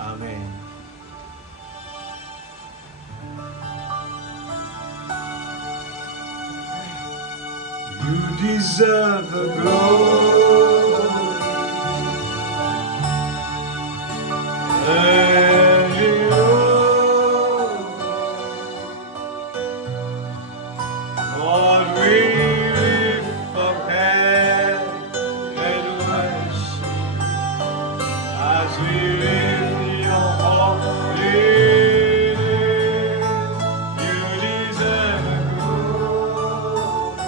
Amen. You deserve the glory and you Lord, we lift up hands and worship as we lift your holy name. You deserve the glory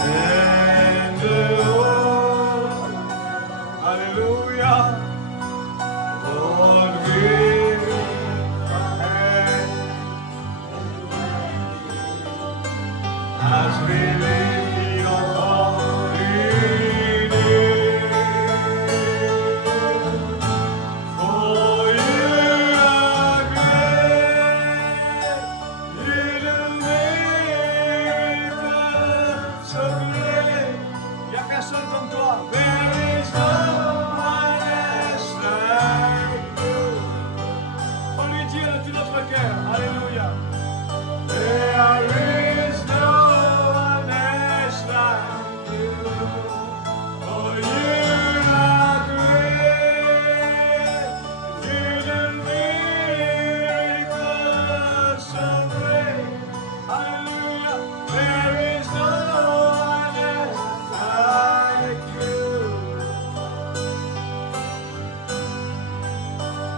and the honor. Hallelujah. Lord, we lift up hands as we lift your holy name. For you are great, you do miracles so great. Il n'y a personne comme toi. There is no one else like you. Faut lui dire de tout notre cœur. Alléluia. There is no one else like you. For you are great. You do miracles so great. Hallelujah. There is no one else like you.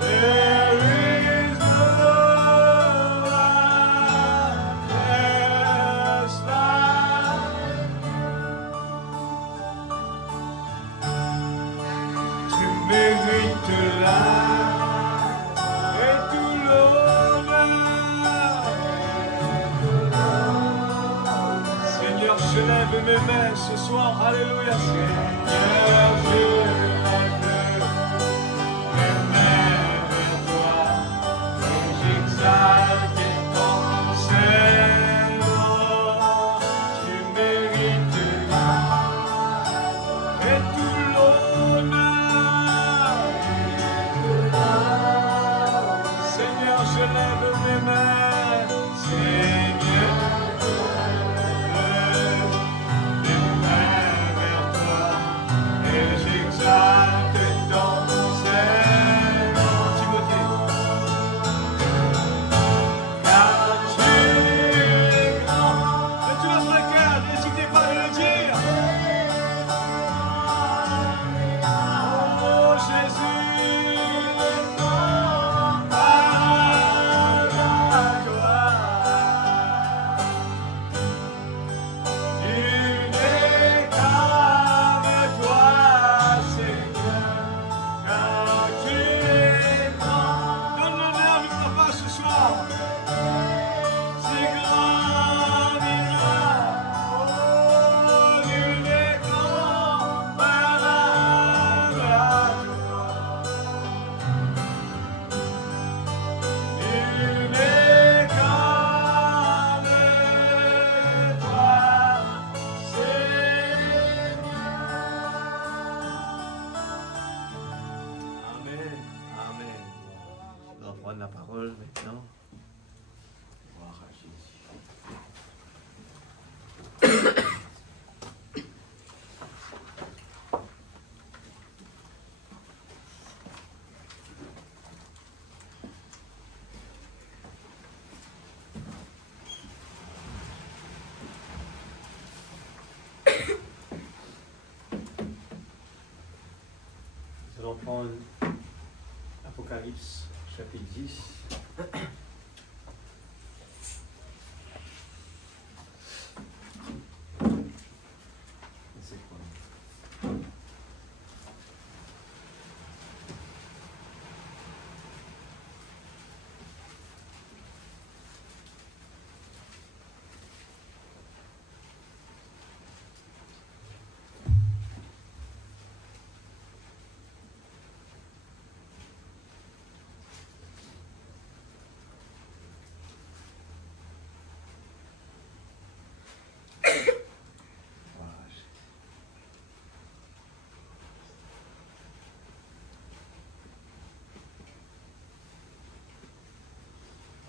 There is no one else like tu mérites l'âme et tout l'honneur. Seigneur, je lève mes mains ce soir. Alléluia. Seigneur, je lève mes mains vers toi et j'exalte ton Saint-Nom. Tu mérites l'honneur et tout l'honneur. Seigneur, je lève mes mains. Seigneur, je lève mes mains vers toi et j'exalte ton Saint-Nom. Timothée. Car tu es grand. De tout notre cœur, n'hésitez pas à le dire. Oh Jésus, à la gloire. Il n'est qu'avec toi, Seigneur, car tu es grand. Donne l'honneur du papa ce soir. Si grand, dis-le. Oh, nul n'est comparable à toi. Nul n'est qu'avec toi, Seigneur. Amen. Amen. On va prendre la parole maintenant. Gloire à Jésus. Nous allons prendre Apocalypse chapitre 10. C'est quoi?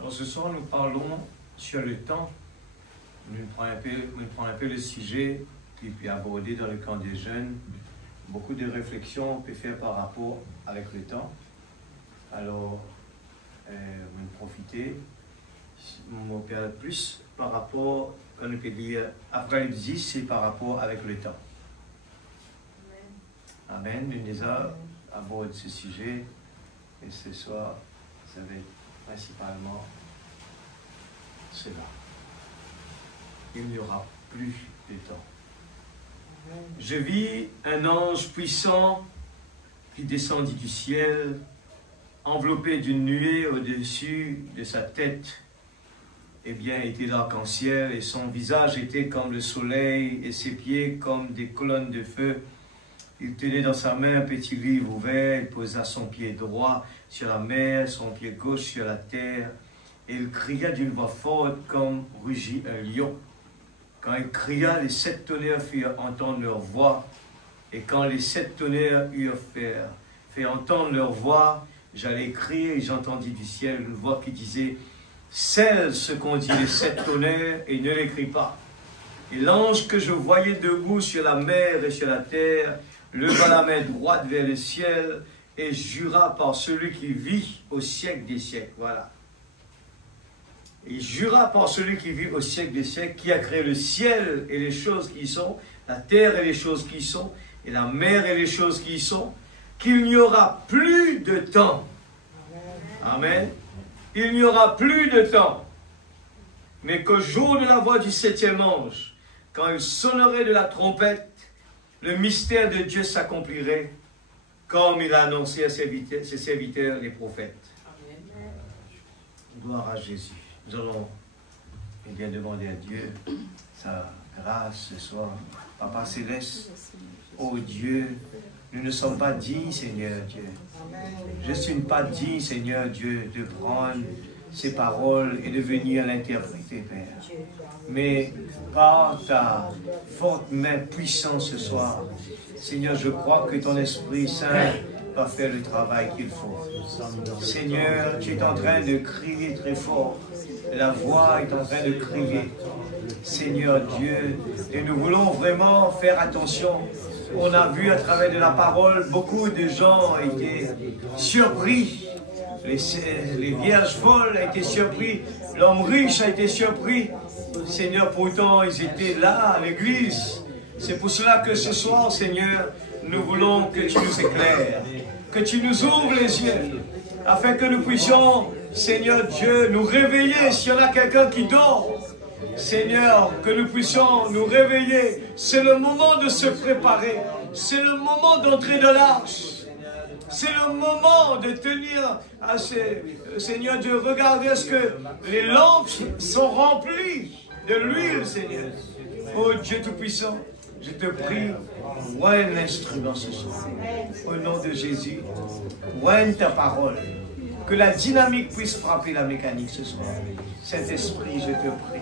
Alors ce soir, nous parlons sur le temps. Nous prenons un peu le sujet et puis aborder dans le camp des jeunes. Beaucoup de réflexions on peut faire par rapport avec le temps. Alors, vous profitez. Mon père plus par rapport, on peut dire, Apocalypse 10, c'est par rapport avec le temps. Amen. Nous déjà aborde ce sujet et ce soir, ça va être principalement cela. Il n'y aura plus de temps. Je vis un ange puissant qui descendit du ciel, enveloppé d'une nuée au-dessus de sa tête. Eh bien, était l'arc-en-ciel et son visage était comme le soleil et ses pieds comme des colonnes de feu. Il tenait dans sa main un petit livre ouvert, il posa son pied droit sur la mer, son pied gauche sur la terre, et il cria d'une voix forte comme rugit un lion. Quand il cria, les 7 tonnerres firent entendre leur voix, et quand les 7 tonnerres eurent fait entendre leur voix, j'allais crier et j'entendis du ciel une voix qui disait « Scelle ce qu'ont dit les 7 tonnerres et ne l'écris pas. » Et l'ange que je voyais debout sur la mer et sur la terre leva la main droite vers le ciel et jura par celui qui vit au siècle des siècles. Voilà. Il jura par celui qui vit au siècle des siècles, qui a créé le ciel et les choses qui y sont, la terre et les choses qui y sont, et la mer et les choses qui y sont, qu'il n'y aura plus de temps. Amen. Il n'y aura plus de temps. Mais qu'au jour de la voix du 7e ange, quand il sonnerait de la trompette, le mystère de Dieu s'accomplirait, comme il a annoncé à ses serviteurs, les prophètes. Amen. Gloire à Jésus. Nous allons bien demander à Dieu sa grâce ce soir. Papa Céleste, ô Dieu, nous ne sommes pas dignes, Seigneur Dieu. Je ne suis pas digne, Seigneur Dieu, de prendre ces paroles et de venir l'interpréter, Père. Mais par ta forte main puissante ce soir, Seigneur, je crois que ton Esprit Saint va faire le travail qu'il faut. Seigneur, tu es en train de crier très fort. La voix est en train de crier. Seigneur Dieu, et nous voulons vraiment faire attention. On a vu à travers de la parole, beaucoup de gens ont été surpris. Les vierges folles ont été surpris. L'homme riche a été surpris. Seigneur, pourtant, ils étaient là à l'église. C'est pour cela que ce soir, Seigneur, nous voulons que tu nous éclaires, que tu nous ouvres les yeux, afin que nous puissions, Seigneur Dieu, nous réveiller s'il y en a quelqu'un qui dort. Seigneur, que nous puissions nous réveiller. C'est le moment de se préparer. C'est le moment d'entrer dans l'arche. C'est le moment de tenir à Seigneur, de regarder est-ce que les lampes sont remplies de l'huile, Seigneur. Oh Dieu Tout-Puissant, je te prie, oigne l'instrument ce soir. Au nom de Jésus, oigne ta parole. Que la dynamique puisse frapper la mécanique ce soir. Saint-Esprit, je te prie.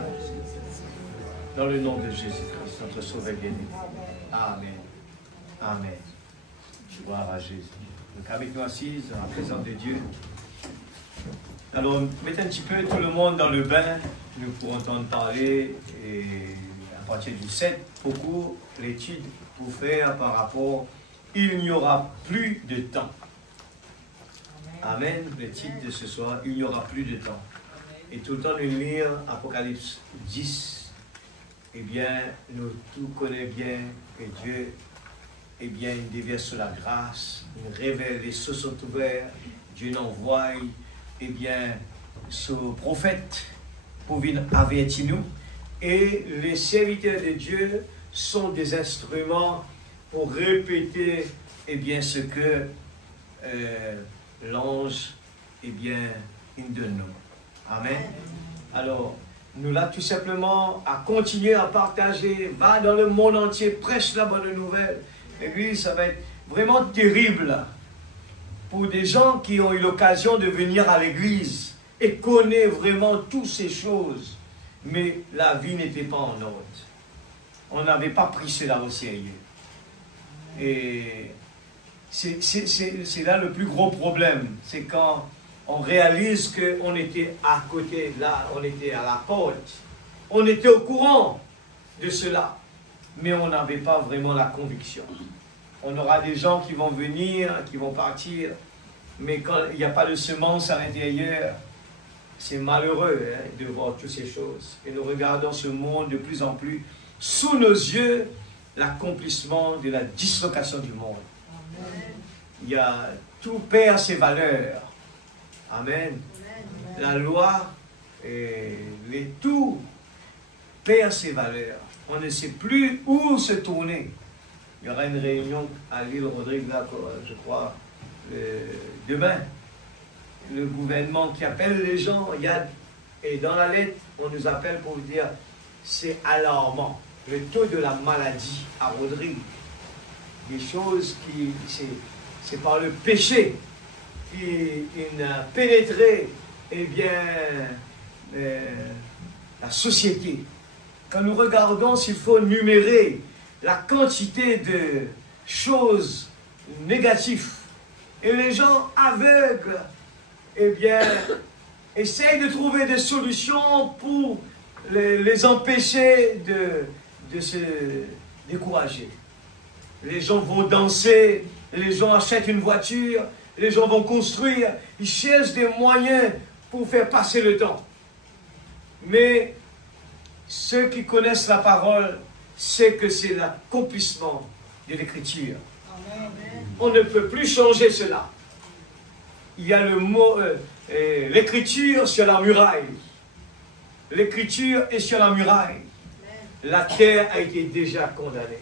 Dans le nom de Jésus-Christ, notre Sauveur bien-aimé. Amen. Amen. Gloire à Jésus. Donc avec nous assises, en la présence de Dieu. Alors, mettez un petit peu tout le monde dans le bain. Nous pourrons entendre parler. Et à partir du 7, beaucoup l'étude pour faire par rapport. Il n'y aura plus de temps. Amen. Le titre de ce soir, il n'y aura plus de temps. Et tout le temps, nous lire Apocalypse 10. Eh bien, nous tous connaissons bien que Dieu, eh bien, il déverse la grâce, il révèle, les cieux sont ouverts, Dieu n'envoie, eh bien, ce prophète pour venir avertir nous. Et les serviteurs de Dieu sont des instruments pour répéter, eh bien, ce que l'ange, eh bien, il donne nous. Amen. Alors, nous là tout simplement à continuer à partager, va dans le monde entier, prêche la bonne nouvelle. Et puis ça va être vraiment terrible pour des gens qui ont eu l'occasion de venir à l'église et connaissent vraiment toutes ces choses. Mais la vie n'était pas en ordre. On n'avait pas pris cela au sérieux. Et c'est là le plus gros problème. C'est quand on réalise qu'on était à côté, là, on était à la porte. On était au courant de cela, mais on n'avait pas vraiment la conviction. On aura des gens qui vont venir, qui vont partir, mais quand il n'y a pas de semence à l'intérieur, c'est malheureux de voir toutes ces choses. Et nous regardons ce monde de plus en plus sous nos yeux, l'accomplissement de la dislocation du monde. Amen. Il y a, tout perd ses valeurs. Amen. Amen. La loi et tout perd ses valeurs. On ne sait plus où se tourner. Il y aura une réunion à l'île Rodrigue, là, je crois, demain. Le gouvernement qui appelle les gens, et dans la lettre, on nous appelle pour dire, c'est alarmant. Le taux de la maladie à Rodrigue, des choses qui, c'est par le péché qui a pénétré, eh bien, la société. Quand nous regardons s'il faut numérer la quantité de choses négatives, et les gens aveugles, eh bien, essayent de trouver des solutions pour les empêcher de se décourager. Les gens vont danser, les gens achètent une voiture, les gens vont construire, ils cherchent des moyens pour faire passer le temps. Mais ceux qui connaissent la parole savent que c'est l'accomplissement de l'Écriture. On ne peut plus changer cela. Il y a le mot, l'Écriture sur la muraille. L'Écriture est sur la muraille. La terre a été déjà condamnée.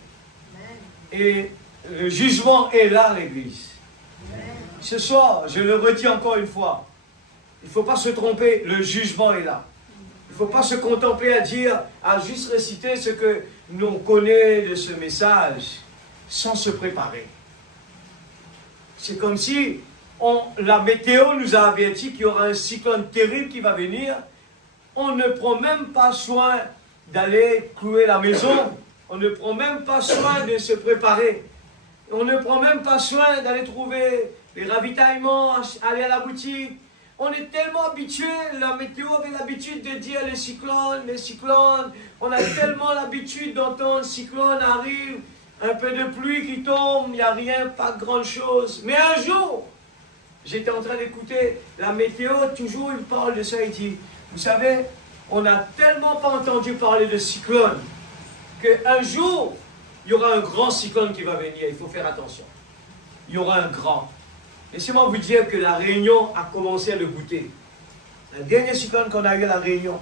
Et le jugement est là, l'Église. Ce soir, je le redis encore une fois, il ne faut pas se tromper, le jugement est là. Il ne faut pas se contenter à dire, à juste réciter ce que l'on connaît de ce message, sans se préparer. C'est comme si la météo nous a averti qu'il y aura un cyclone terrible qui va venir. On ne prend même pas soin d'aller clouer la maison. On ne prend même pas soin de se préparer. On ne prend même pas soin d'aller trouver les ravitaillements, aller à la boutique. On est tellement habitué, la météo avait l'habitude de dire les cyclones. On a tellement l'habitude d'entendre cyclone arrive, un peu de pluie qui tombe, il n'y a rien, pas grande chose. Mais un jour, j'étais en train d'écouter la météo, toujours il parle de ça, il dit, vous savez, on n'a tellement pas entendu parler de cyclone, qu'un jour, il y aura un grand cyclone qui va venir, il faut faire attention. Il y aura un grand. Laissez-moi vous dire que la Réunion a commencé à le goûter. Le dernier cyclone qu'on a eu à la Réunion,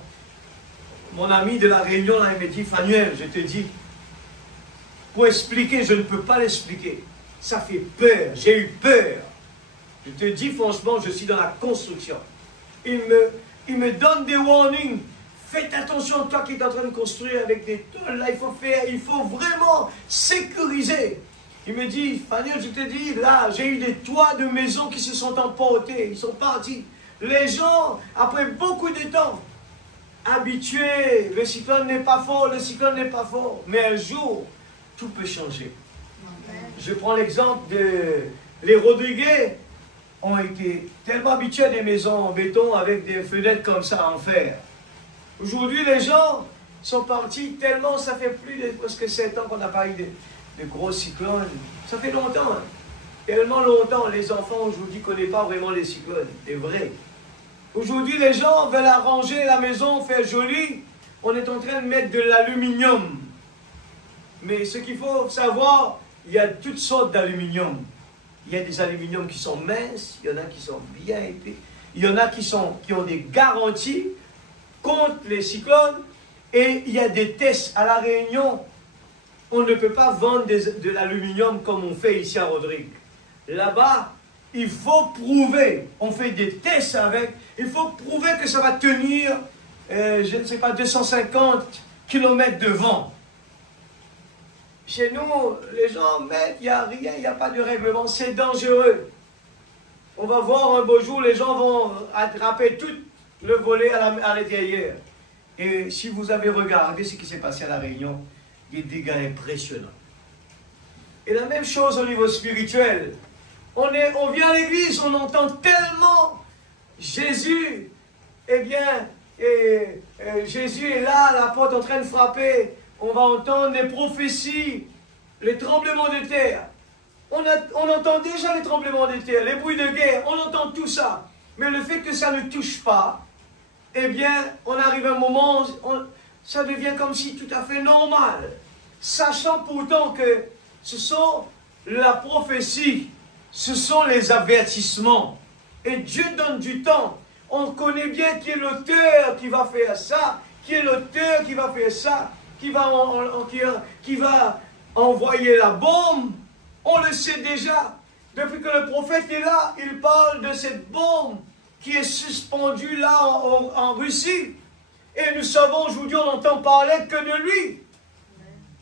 mon ami de la Réunion, là, il me dit, Fanuel, je te dis, pour expliquer, je ne peux pas l'expliquer. Ça fait peur, j'ai eu peur. Je te dis franchement, je suis dans la construction. Il me donne des warnings. Faites attention, toi qui es en train de construire avec des tôles, là, il faut vraiment sécuriser. Il me dit, Fanny, je te dis, là, j'ai eu des toits de maisons qui se sont emportés, ils sont partis. Les gens, après beaucoup de temps, habitués, le cyclone n'est pas fort, mais un jour, tout peut changer. Je prends l'exemple de les Rodriguais, ont été tellement habitués à des maisons en béton avec des fenêtres comme ça en fer. Aujourd'hui, les gens sont partis tellement, ça fait plus de presque 7 ans qu'on n'a pas eu de gros cyclones. Ça fait longtemps, hein. Tellement longtemps. Les enfants aujourd'hui ne connaissent pas vraiment les cyclones. C'est vrai. Aujourd'hui, les gens veulent arranger la maison, faire joli. On est en train de mettre de l'aluminium. Mais ce qu'il faut savoir, il y a toutes sortes d'aluminium. Il y a des aluminiums qui sont minces, il y en a qui sont bien épais, il y en a qui ont des garanties contre les cyclones, et il y a des tests à La Réunion. On ne peut pas vendre de l'aluminium comme on fait ici à Rodrigue. Là-bas, il faut prouver, on fait des tests avec, il faut prouver que ça va tenir, je ne sais pas, 250 km de vent. Chez nous, les gens mettent, il n'y a rien, il n'y a pas de règlement, c'est dangereux. On va voir un beau jour, les gens vont attraper tout le volet à l'intérieur. Et si vous avez regardé ce qui s'est passé à La Réunion, des dégâts impressionnants. Et la même chose au niveau spirituel. On vient à l'église, on entend tellement, Jésus, eh bien, Jésus est là, à la porte en train de frapper. On va entendre les prophéties, les tremblements de terre. On entend déjà les tremblements de terre, les bruits de guerre, on entend tout ça. Mais le fait que ça ne touche pas, eh bien, on arrive à un moment, ça devient comme si tout à fait normal. Sachant pourtant que ce sont la prophétie, ce sont les avertissements. Et Dieu donne du temps. On connaît bien qui est l'auteur qui va faire ça, qui est l'auteur qui va faire ça, qui va envoyer la bombe. On le sait déjà. Depuis que le prophète est là, il parle de cette bombe qui est suspendue là en Russie. Et nous savons aujourd'hui, on n'entend parler que de lui.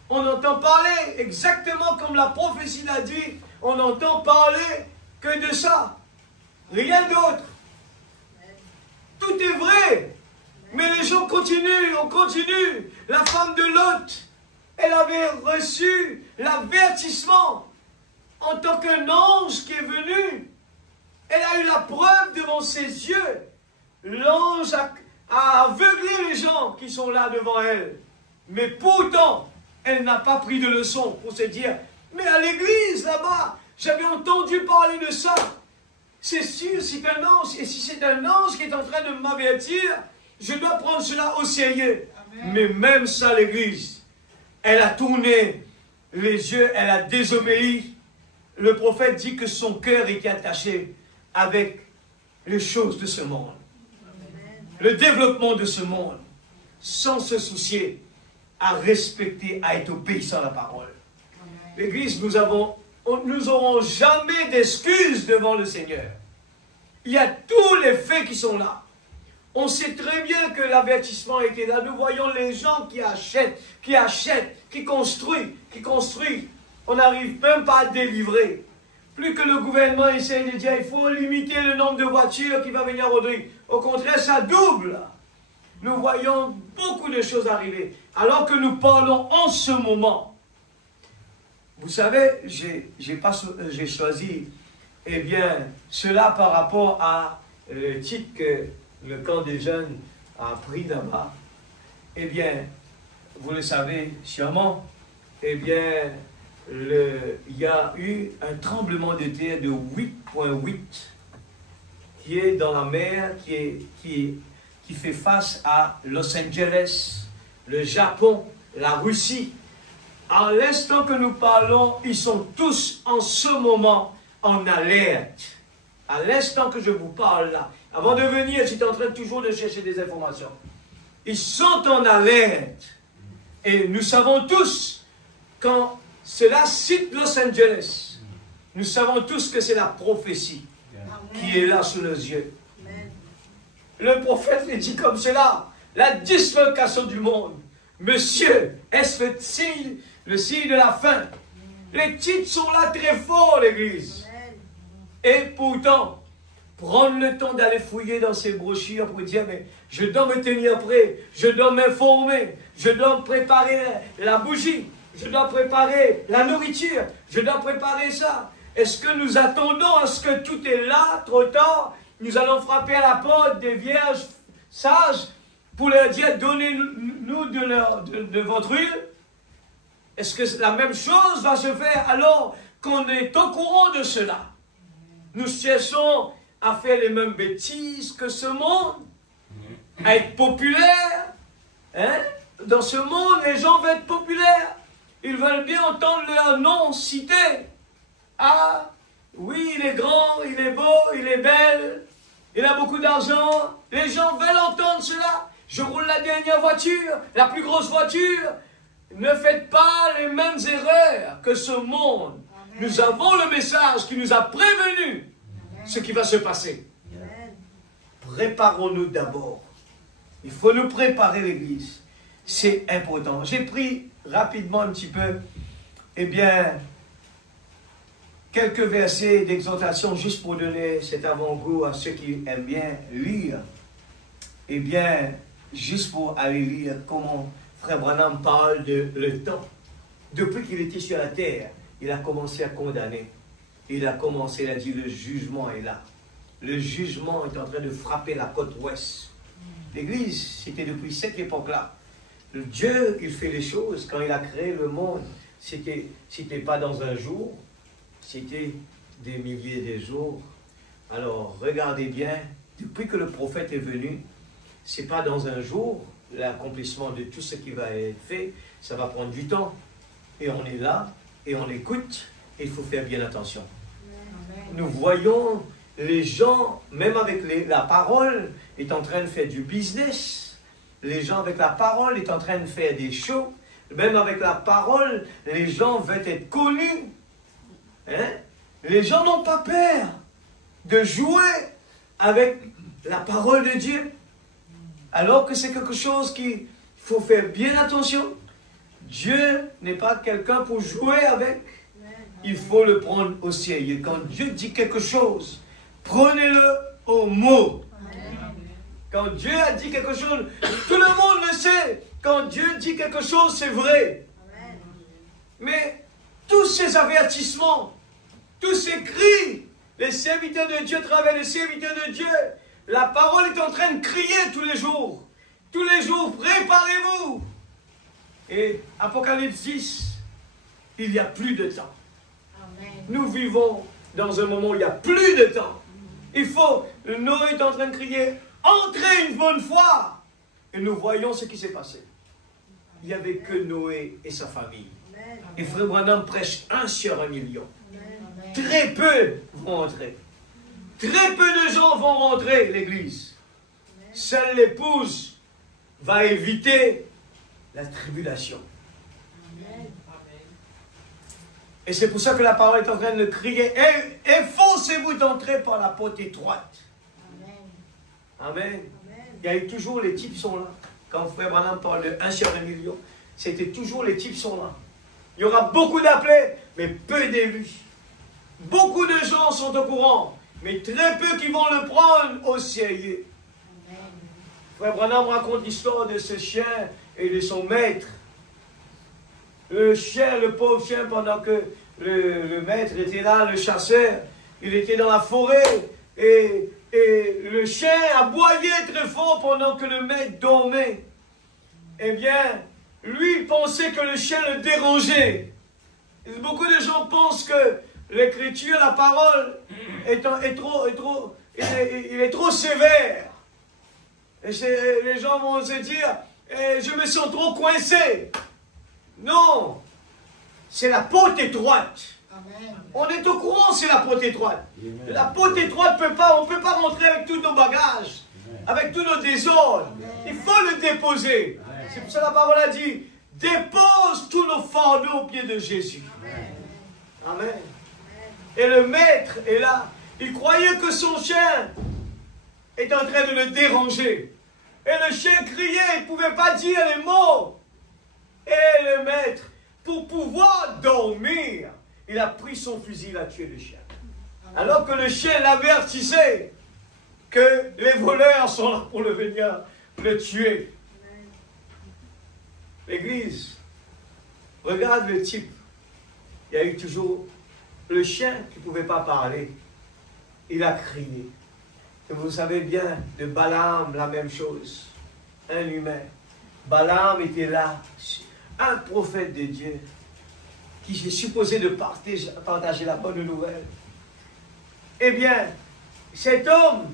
On entend parler exactement comme la prophétie l'a dit. On n'entend parler que de ça. Rien d'autre. Tout est vrai. Mais les gens continuent, on continue. La femme de Lot, elle avait reçu l'avertissement en tant qu'un ange qui est venu. Elle a eu la preuve devant ses yeux. L'ange a aveuglé les gens qui sont là devant elle. Mais pourtant, elle n'a pas pris de leçon pour se dire, mais à l'église là-bas, j'avais entendu parler de ça. C'est sûr, c'est un ange. Et si c'est un ange qui est en train de m'avertir, je dois prendre cela au sérieux. Amen. Mais même ça, l'église, elle a tourné les yeux, elle a désobéi. Le prophète dit que son cœur était attaché avec les choses de ce monde. Amen. Le développement de ce monde, sans se soucier à respecter, à être obéissant à la parole. L'église, nous n'aurons jamais d'excuses devant le Seigneur. Il y a tous les faits qui sont là. On sait très bien que l'avertissement était là. Nous voyons les gens qui achètent, qui construisent. On n'arrive même pas à délivrer. Plus que le gouvernement essaie de dire il faut limiter le nombre de voitures qui va venir aujourd'hui. Au contraire, ça double. Nous voyons beaucoup de choses arriver. Alors que nous parlons en ce moment. Vous savez, j'ai choisi cela par rapport à le titre que le camp des jeunes a pris là-bas. Eh bien, vous le savez sûrement, il y a eu un tremblement de terre de 8,8 qui est dans la mer, qui fait face à Los Angeles, le Japon, la Russie. À l'instant que nous parlons, ils sont tous en ce moment en alerte. À l'instant que je vous parle là, avant de venir, j'étais en train toujours de chercher des informations. Ils sont en alerte. Et nous savons tous, quand cela cite Los Angeles, nous savons tous que c'est la prophétie qui est là sous nos yeux. Le prophète le dit comme cela, la dislocation du monde. Monsieur, est-ce le signe de la fin? Les titres sont là très forts, l'église. Et pourtant, prendre le temps d'aller fouiller dans ces brochures pour dire, mais je dois me tenir prêt, je dois m'informer, je dois préparer la bougie, je dois préparer la nourriture, je dois préparer ça. Est-ce que nous attendons à ce que tout est là, trop tard? Nous allons frapper à la porte des vierges sages pour leur dire, donnez-nous de votre huile? Est-ce que la même chose va se faire alors qu'on est au courant de cela? Nous cherchons à faire les mêmes bêtises que ce monde, à être populaire. Hein? Dans ce monde, les gens veulent être populaires. Ils veulent bien entendre leur nom cité. Ah, oui, il est grand, il est beau, il est belle, il a beaucoup d'argent. Les gens veulent entendre cela. Je roule la dernière voiture, la plus grosse voiture. Ne faites pas les mêmes erreurs que ce monde. Amen. Nous avons le message qui nous a prévenu ce qui va se passer. Préparons-nous d'abord. Il faut nous préparer, l'église. C'est important. J'ai pris rapidement un petit peu, quelques versets d'exhortation juste pour donner cet avant-goût à ceux qui aiment bien lire. Juste pour aller lire comment Frère Branham parle de le temps. Depuis qu'il était sur la terre, il a commencé à condamner. Il a commencé à dire le jugement est là. le jugement est en train de frapper la côte ouest. L'Église, c'était depuis cette époque-là. Dieu, il fait les choses. Quand il a créé le monde, c'était pas dans un jour, c'était des milliers de jours. Alors, regardez bien, depuis que le prophète est venu, c'est pas dans un jour, l'accomplissement de tout ce qui va être fait, ça va prendre du temps. Et on est là, et on écoute, et il faut faire bien attention. Nous voyons les gens, même avec la parole, est en train de faire du business. Les gens avec la parole est en train de faire des shows. Même avec la parole, les gens veulent être connus. Hein? Les gens n'ont pas peur de jouer avec la parole de Dieu. Alors que c'est quelque chose qu'il faut faire bien attention. Dieu n'est pas quelqu'un pour jouer avec. Il faut le prendre au sérieux. Quand Dieu dit quelque chose, prenez-le au mot. Quand Dieu a dit quelque chose, tout le monde le sait. Quand Dieu dit quelque chose, c'est vrai. Mais tous ces avertissements, tous ces cris, les serviteurs de Dieu travaillent, les serviteurs de Dieu, la parole est en train de crier tous les jours. Tous les jours, préparez-vous. Et Apocalypse 10, il n'y a plus de temps. Nous vivons dans un moment où il n'y a plus de temps. Il faut, Noé est en train de crier, entrez une bonne fois. Et nous voyons ce qui s'est passé. Il n'y avait que Noé et sa famille. Et Frère Branham prêche 1 sur 1 million. Très peu vont entrer. Très peu de gens vont rentrer l'église. Seule l'épouse va éviter la tribulation. Et c'est pour ça que la parole est en train de crier. Efforcez-vous d'entrer par la porte étroite. Amen. Il y a eu toujours les types sont là. Quand Frère Branham parle de 1 sur 1 million, c'était toujours les types sont là. Il y aura beaucoup d'appelés, mais peu d'élus. Beaucoup de gens sont au courant, mais très peu qui vont le prendre au sérieux. Frère Branham raconte l'histoire de ce chien et de son maître. Le chien, le pauvre chien, pendant que le maître était là, le chasseur, il était dans la forêt et le chien aboyait très fort pendant que le maître dormait. Eh bien, lui, il pensait que le chien le dérangeait. Et beaucoup de gens pensent que l'écriture, la parole, est trop sévère. Et les gens vont se dire, je me sens trop coincé. Non, c'est la porte étroite. Amen. On est au courant, c'est la porte étroite. Amen. La porte étroite, on ne peut pas rentrer avec tous nos bagages, Amen. Avec tous nos désordres. Amen. Il faut le déposer. C'est pour ça que la parole a dit, dépose tous nos fardeaux aux pieds de Jésus. Amen. Amen. Et le maître est là. Il croyait que son chien est en train de le déranger. Et le chien criait, il ne pouvait pas dire les mots. Et le maître, pour pouvoir dormir, il a pris son fusil, il a tué le chien. Alors que le chien l'avertissait que les voleurs sont là pour venir le tuer. L'église, regarde le type. Il y a eu toujours le chien qui ne pouvait pas parler. Il a crié. Et vous savez bien, de Balaam, la même chose. Un humain. Balaam était là. Un prophète de Dieu qui est supposé de partager la bonne nouvelle. Eh bien, cet homme,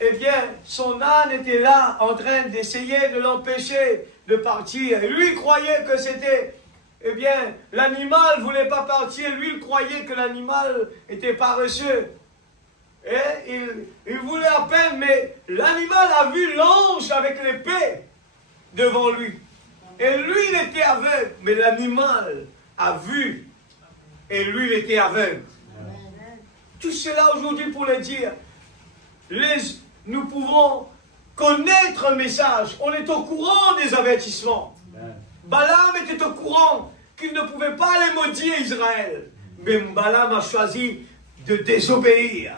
eh bien, son âne était là en train d'essayer de l'empêcher de partir. Et lui croyait que c'était, eh bien, l'animal ne voulait pas partir. Lui, il croyait que l'animal était paresseux. Et il voulait à peine, mais l'animal a vu l'ange avec l'épée devant lui. Et lui, il était aveugle, mais l'animal a vu, et lui, il était aveugle. Amen. Tout cela aujourd'hui pour le dire, nous pouvons connaître un message, on est au courant des avertissements. Amen. Balaam était au courant qu'il ne pouvait pas les maudire Israël, mais Balaam a choisi de désobéir.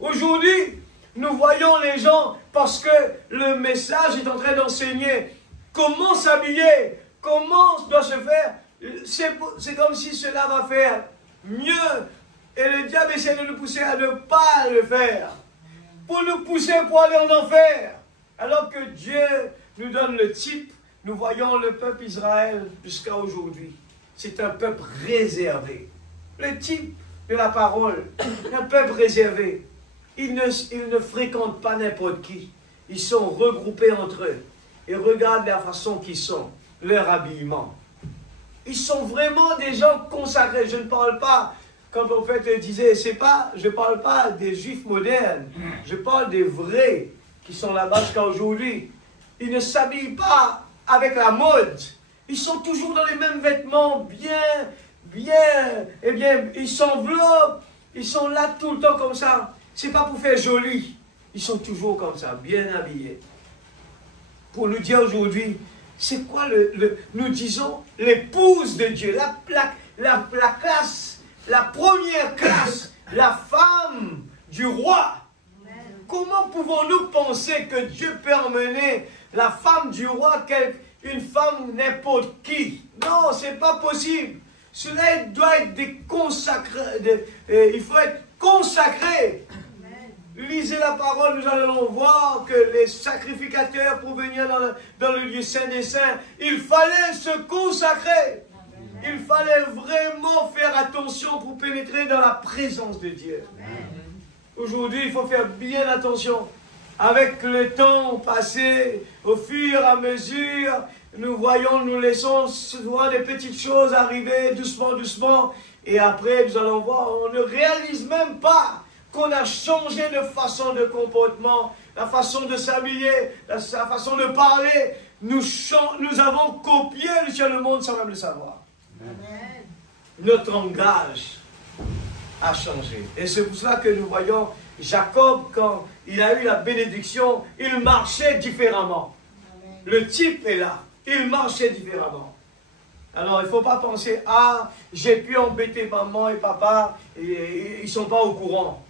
Aujourd'hui, nous voyons les gens, parce que le message est en train d'enseigner comment s'habiller, comment doit se faire. C'est comme si cela va faire mieux. Et le diable essaie de nous pousser à ne pas le faire. pour nous pousser pour aller en enfer. Alors que Dieu nous donne le type, nous voyons le peuple Israël jusqu'à aujourd'hui. C'est un peuple réservé. Le type de la parole, un peuple réservé. Ils ne fréquentent pas n'importe qui. Ils sont regroupés entre eux. Et regarde la façon qu'ils sont, leur habillement. Ils sont vraiment des gens consacrés. Je ne parle pas, comme le prophète disait, je ne parle pas des juifs modernes. Je parle des vrais qui sont là-bas jusqu'à aujourd'hui. Ils ne s'habillent pas avec la mode. Ils sont toujours dans les mêmes vêtements, ils s'enveloppent. Ils sont là tout le temps comme ça. C'est pas pour faire joli. Ils sont toujours comme ça, bien habillés. Pour nous dire aujourd'hui, c'est quoi nous disons l'épouse de Dieu, la classe, la première classe, la femme du roi. Comment pouvons-nous penser que Dieu peut emmener la femme du roi, une femme n'importe qui? Non, c'est pas possible. Cela doit être consacré. Il faut être consacré. Lisez la parole, nous allons voir que les sacrificateurs pour venir dans le lieu saint des saints, il fallait se consacrer. Il fallait vraiment faire attention pour pénétrer dans la présence de Dieu. Aujourd'hui, il faut faire bien attention. Avec le temps passé, au fur et à mesure, nous laissons souvent des petites choses arriver doucement, doucement. Et après, nous allons voir, on ne réalise même pas qu'on a changé de façon de comportement, la façon de s'habiller, la façon de parler. Nous avons copié le monde sans même le savoir. Amen. Notre langage a changé. Et c'est pour cela que nous voyons Jacob, quand il a eu la bénédiction, il marchait différemment. Amen. Le type est là. Il marchait différemment. Alors, il ne faut pas penser, j'ai pu embêter maman et papa, et ils ne sont pas au courant.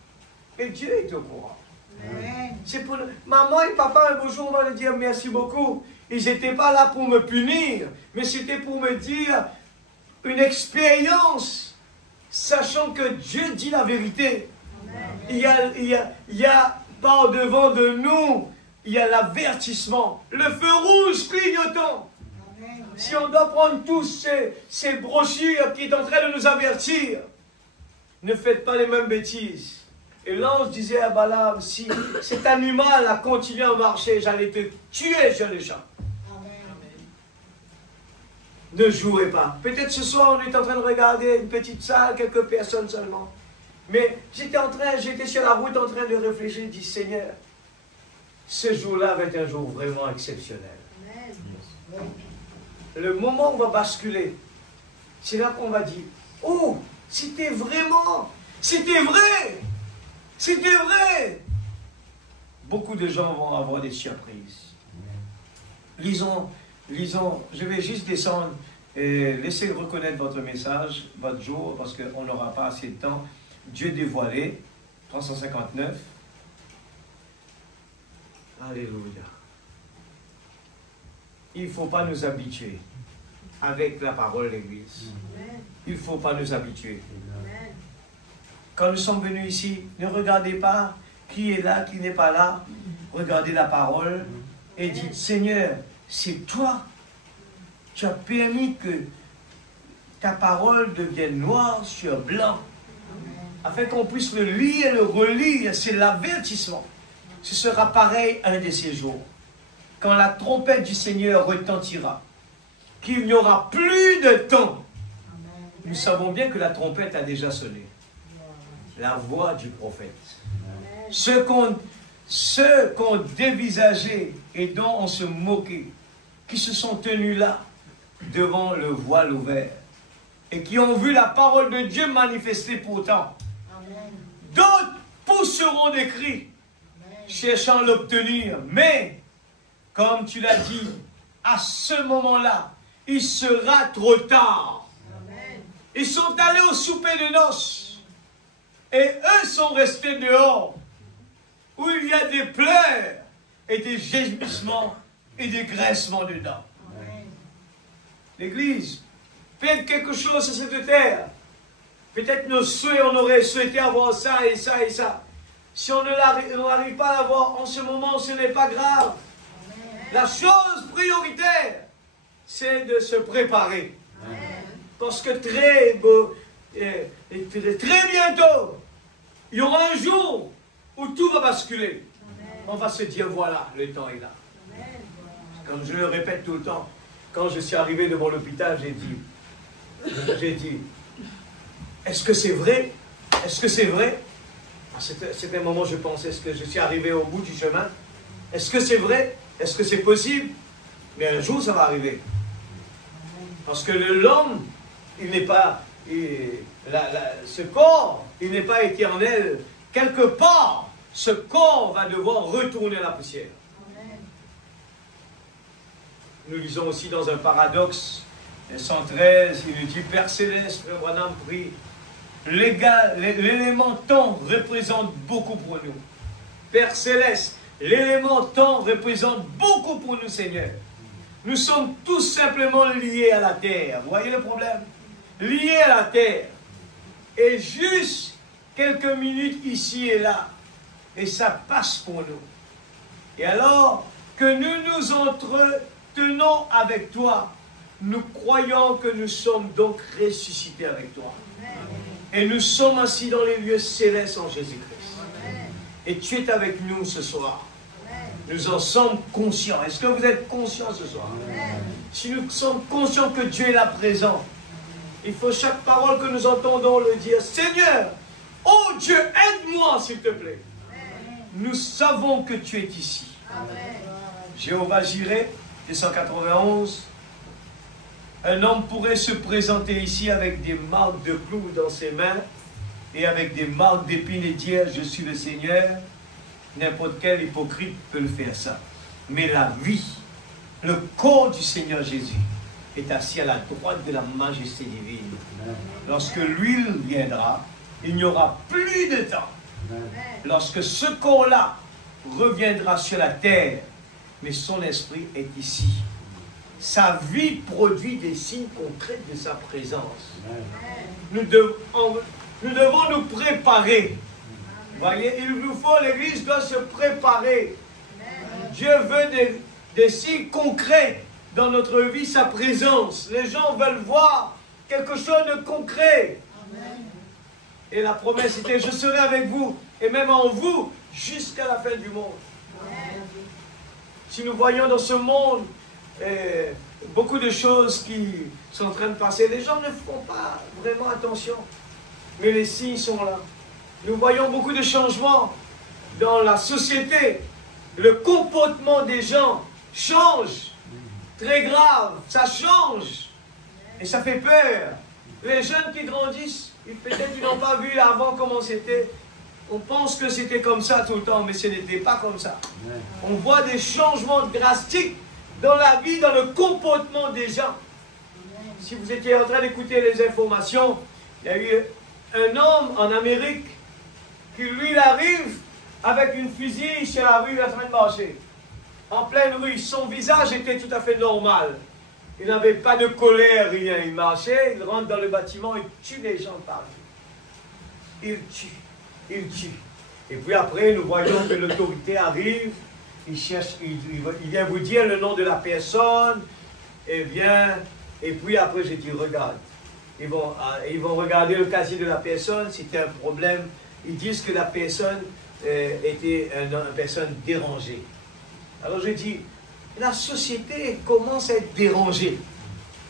Et Dieu est au courant. C'est pour maman et papa, un beau jour, on va leur dire merci beaucoup. Ils n'étaient pas là pour me punir, mais c'était pour me dire une expérience, sachant que Dieu dit la vérité. Il y a par devant de nous, il y a l'avertissement. Le feu rouge clignotant. Si on doit prendre tous ces brochures qui sont en train de nous avertir, ne faites pas les mêmes bêtises. Et l'ange disait à Balaam, si cet animal a continué à marcher, j'allais te tuer, jeune champ. Ne jouez pas. Peut-être ce soir, on est en train de regarder une petite salle, quelques personnes seulement. Mais j'étais sur la route en train de réfléchir, je dis, Seigneur, ce jour-là va être un jour vraiment exceptionnel. Amen. Le moment où on va basculer, c'est là qu'on va dire, oh, c'était vrai. Beaucoup de gens vont avoir des surprises. Lisons, je vais juste descendre et laissez reconnaître votre message, votre jour, parce qu'on n'aura pas assez de temps. Dieu dévoilé, 359. Alléluia. Il ne faut pas nous habituer avec la parole de l'Église. Il ne faut pas nous habituer. Quand nous sommes venus ici, ne regardez pas qui est là, qui n'est pas là. Regardez la parole et dites, Seigneur, c'est toi. Tu as permis que ta parole devienne noire sur blanc. Afin qu'on puisse le lire et le relire. C'est l'avertissement. Ce sera pareil un de ces jours. Quand la trompette du Seigneur retentira. Qu'il n'y aura plus de temps. Nous savons bien que la trompette a déjà sonné. La voix du prophète. Ceux qu'on dévisageait et dont on se moquait, qui se sont tenus là, devant le voile ouvert, et qui ont vu la parole de Dieu manifester pourtant. D'autres pousseront des cris, cherchant l'obtenir, mais, comme tu l'as dit, à ce moment-là, il sera trop tard. Ils sont allés au souper de noces, et eux sont restés dehors, où il y a des pleurs, et des gémissements, et des graissements dedans. L'Église, faites quelque chose sur cette terre. Peut-être nos souhaits, on aurait souhaité avoir ça et ça et ça. Si on n'arrive pas à l'avoir en ce moment, ce n'est pas grave. La chose prioritaire, c'est de se préparer. Parce que très bientôt, il y aura un jour où tout va basculer. On va se dire, voilà, le temps est là. Comme je le répète tout le temps, quand je suis arrivé devant l'hôpital, j'ai dit, est-ce que c'est vrai? Est-ce que c'est vrai? C'était un moment où je pensais, est-ce que je suis arrivé au bout du chemin? Est-ce que c'est vrai? Est-ce que c'est possible? Mais un jour, ça va arriver. Parce que l'homme, il n'est pas... ce corps, il n'est pas éternel. Quelque part, ce corps va devoir retourner à la poussière. Nous lisons aussi dans un paradoxe, 113, il nous dit, Père Céleste, Frère Branham prie, l'élément temps représente beaucoup pour nous. Père Céleste, l'élément temps représente beaucoup pour nous, Seigneur. Nous sommes tous simplement liés à la terre. Vous voyez le problème? Liés à la terre. Et juste quelques minutes ici et là. Et ça passe pour nous. Et alors que nous nous entretenons avec toi, nous croyons que nous sommes donc ressuscités avec toi. Et nous sommes assis dans les lieux célestes en Jésus-Christ. Et tu es avec nous ce soir. Nous en sommes conscients. Est-ce que vous êtes conscients ce soir? Si nous sommes conscients que Dieu est là présent, il faut chaque parole que nous entendons le dire. Seigneur, oh Dieu, aide-moi s'il te plaît. Nous savons que tu es ici. Jéhovah Jireh, 191. Un homme pourrait se présenter ici avec des marques de clous dans ses mains et avec des marques d'épines et dire je suis le Seigneur. N'importe quel hypocrite peut le faire ça. Mais la vie, le corps du Seigneur Jésus est assis à la droite de la majesté divine. Lorsque l'huile viendra, il n'y aura plus de temps. Lorsque ce corps-là reviendra sur la terre, mais son esprit est ici. Sa vie produit des signes concrets de sa présence. Nous devons nous préparer. Vous voyez, il nous faut, l'Église doit se préparer. Dieu veut des signes concrets dans notre vie, sa présence. Les gens veulent voir quelque chose de concret. Et la promesse était, je serai avec vous, et même en vous, jusqu'à la fin du monde. Si nous voyons dans ce monde beaucoup de choses qui sont en train de passer, les gens ne font pas vraiment attention. Mais les signes sont là. Nous voyons beaucoup de changements dans la société. Le comportement des gens change. Très grave, ça change. Et ça fait peur. Les jeunes qui grandissent, peut-être qu'ils n'ont pas vu avant comment c'était. On pense que c'était comme ça tout le temps, mais ce n'était pas comme ça. On voit des changements drastiques dans la vie, dans le comportement des gens. Si vous étiez en train d'écouter les informations, il y a eu un homme en Amérique qui, lui, il arrive avec une fusille sur la rue, il est en train de marcher. En pleine rue, son visage était tout à fait normal. Il n'avait pas de colère, rien. Il marchait, il rentre dans le bâtiment, il tue les gens par là. Il tue. Et puis après, nous voyons que l'autorité arrive, il vient vous dire le nom de la personne, et puis après, je dis, regarde. Ils vont regarder le casier de la personne, c'était un problème. Ils disent que la personne était une personne dérangée. Alors je dis, la société commence à être dérangée.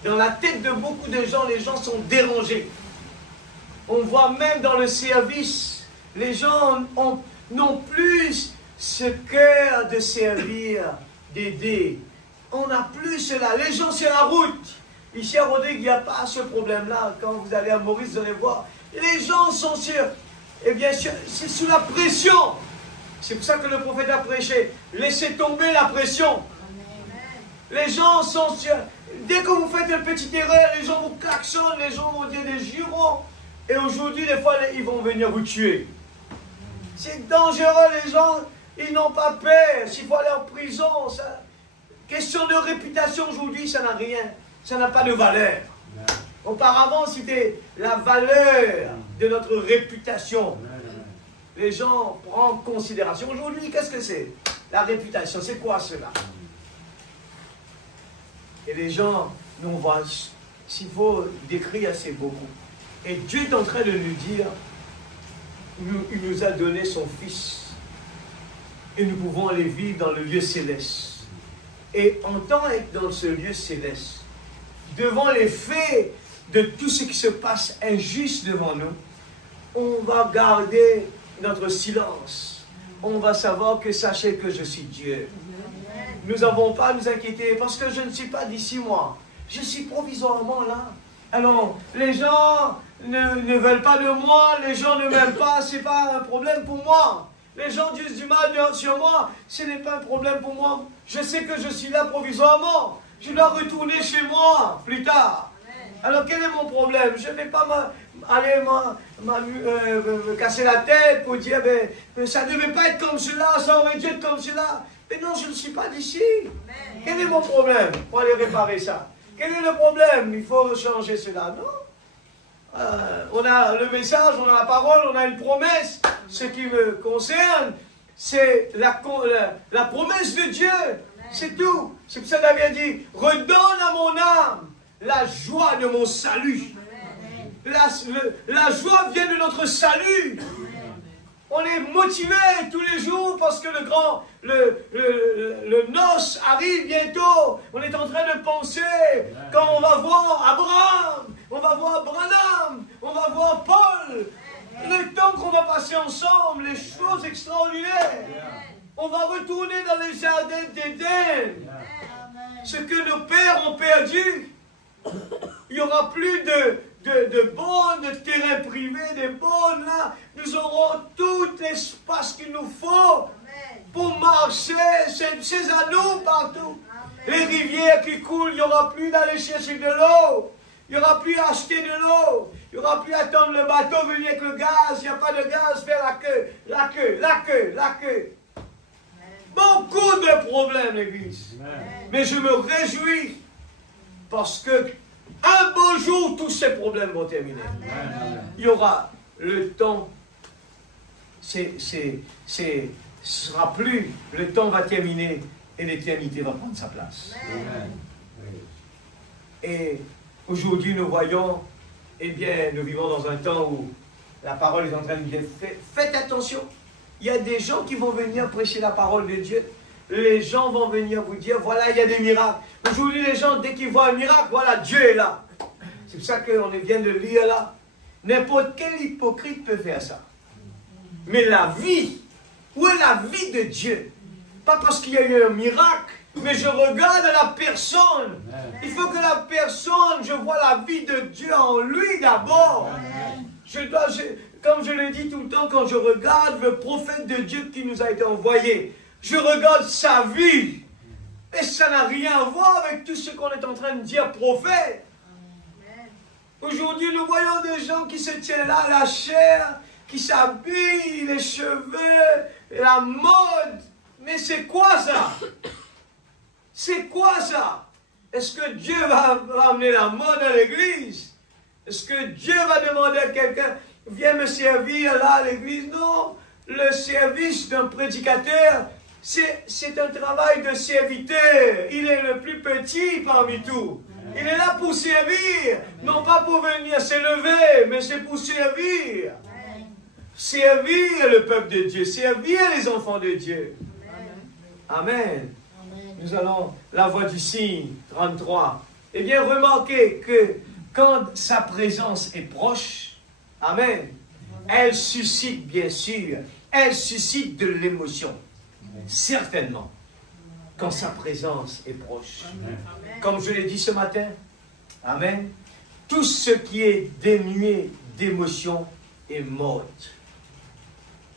Dans la tête de beaucoup de gens, les gens sont dérangés. On voit même dans le service, les gens n'ont plus ce cœur de servir, d'aider. On n'a plus cela. Les gens sur la route. Ici à Rodrigue, il n'y a pas ce problème-là. Quand vous allez à Maurice, vous allez voir. Les gens sont c'est sous la pression. C'est pour ça que le prophète a prêché. Laissez tomber la pression. Les gens sont sur... Dès que vous faites une petite erreur, les gens vous klaxonnent, les gens vont dire des jurons. Et aujourd'hui, des fois, ils vont venir vous tuer. C'est dangereux, les gens, ils n'ont pas peur. S'il faut aller en prison, ça... Question de réputation aujourd'hui, ça n'a rien. Ça n'a pas de valeur. Auparavant, c'était la valeur de notre réputation. les gens prennent en considération. Aujourd'hui, qu'est-ce que c'est? La réputation, c'est quoi cela? Et les gens, nous on voit, s'il faut décrire assez beaucoup. Et Dieu est en train de nous dire, il nous a donné son Fils. Et nous pouvons aller vivre dans le lieu céleste. Et en tant d'être dans ce lieu céleste, devant les faits de tout ce qui se passe injuste devant nous, on va garder notre silence. On va savoir que sachez que je suis Dieu. Nous n'avons pas à nous inquiéter parce que je ne suis pas d'ici moi. Je suis provisoirement là. Alors, les gens ne veulent pas de moi, les gens ne m'aiment pas, ce n'est pas un problème pour moi. Les gens disent du mal sur moi, ce n'est pas un problème pour moi. Je sais que je suis là provisoirement. Je dois retourner chez moi plus tard. Alors quel est mon problème? Je ne vais pas aller me casser la tête pour dire ça ne devait pas être comme cela, ça aurait dû être comme cela. Mais non, je ne suis pas d'ici. Quel est mon problème pour aller réparer ça? Quel est le problème? Il faut changer cela. Non. On a le message, on a la parole, on a une promesse. Ce qui me concerne, c'est la promesse de Dieu. C'est tout. C'est pour ça que David dit, redonne à mon âme la joie de mon salut. La joie vient de notre salut. On est motivé tous les jours parce que le noce arrive bientôt. On est en train de penser quand on va voir Abraham, on va voir Branham, on va voir Paul. Le temps qu'on va passer ensemble, les choses extraordinaires. On va retourner dans les jardins d'Éden. Ce que nos pères ont perdu. Il n'y aura plus de bornes, de terrain privé, des bornes là. Nous aurons tout l'espace qu'il nous faut pour marcher. C'est à nous partout. Les rivières qui coulent, il n'y aura plus d'aller chercher de l'eau. Il n'y aura plus à acheter de l'eau. Il n'y aura plus à attendre le bateau venir avec le gaz. Il n'y a pas de gaz, faire la queue. Beaucoup de problèmes, l'Église. Mais je me réjouis parce que un beau jour, tous ces problèmes vont terminer. Il y aura le temps. Ce sera plus. Le temps va terminer et l'éternité va prendre sa place. Et aujourd'hui, nous voyons, eh bien, nous vivons dans un temps où la parole est en train de dire, faites attention. Il y a des gens qui vont venir prêcher la parole de Dieu. Les gens vont venir vous dire, voilà, il y a des miracles. Aujourd'hui, les gens, dès qu'ils voient un miracle, voilà, Dieu est là. C'est pour ça qu'on vient de lire là. N'importe quel hypocrite peut faire ça. Mais la vie, où est la vie de Dieu? Pas parce qu'il y a eu un miracle, mais je regarde la personne. Il faut que la personne, je vois la vie de Dieu en lui d'abord. Comme je le dis tout le temps, quand je regarde le prophète de Dieu qui nous a été envoyé, je regarde sa vie. Et ça n'a rien à voir avec tout ce qu'on est en train de dire prophète. Aujourd'hui, nous voyons des gens qui se tiennent là, la chair, qui s'habillent, les cheveux, la mode. Mais c'est quoi ça? C'est quoi ça? Est-ce que Dieu va amener la mode à l'église? Est-ce que Dieu va demander à quelqu'un, viens me servir là à l'église? Non. Le service d'un prédicateur, c'est un travail de serviteur. Il est le plus petit parmi tous. Il est là pour servir, non pas pour venir s'élever, mais c'est pour servir. Servir le peuple de Dieu, servir les enfants de Dieu. Amen. Nous allons la voix du signe, 33. Eh bien, remarquez que quand sa présence est proche, amen, elle suscite bien sûr, elle suscite de l'émotion. Certainement, quand sa présence est proche. Comme je l'ai dit ce matin, amen, tout ce qui est dénué d'émotion est morte.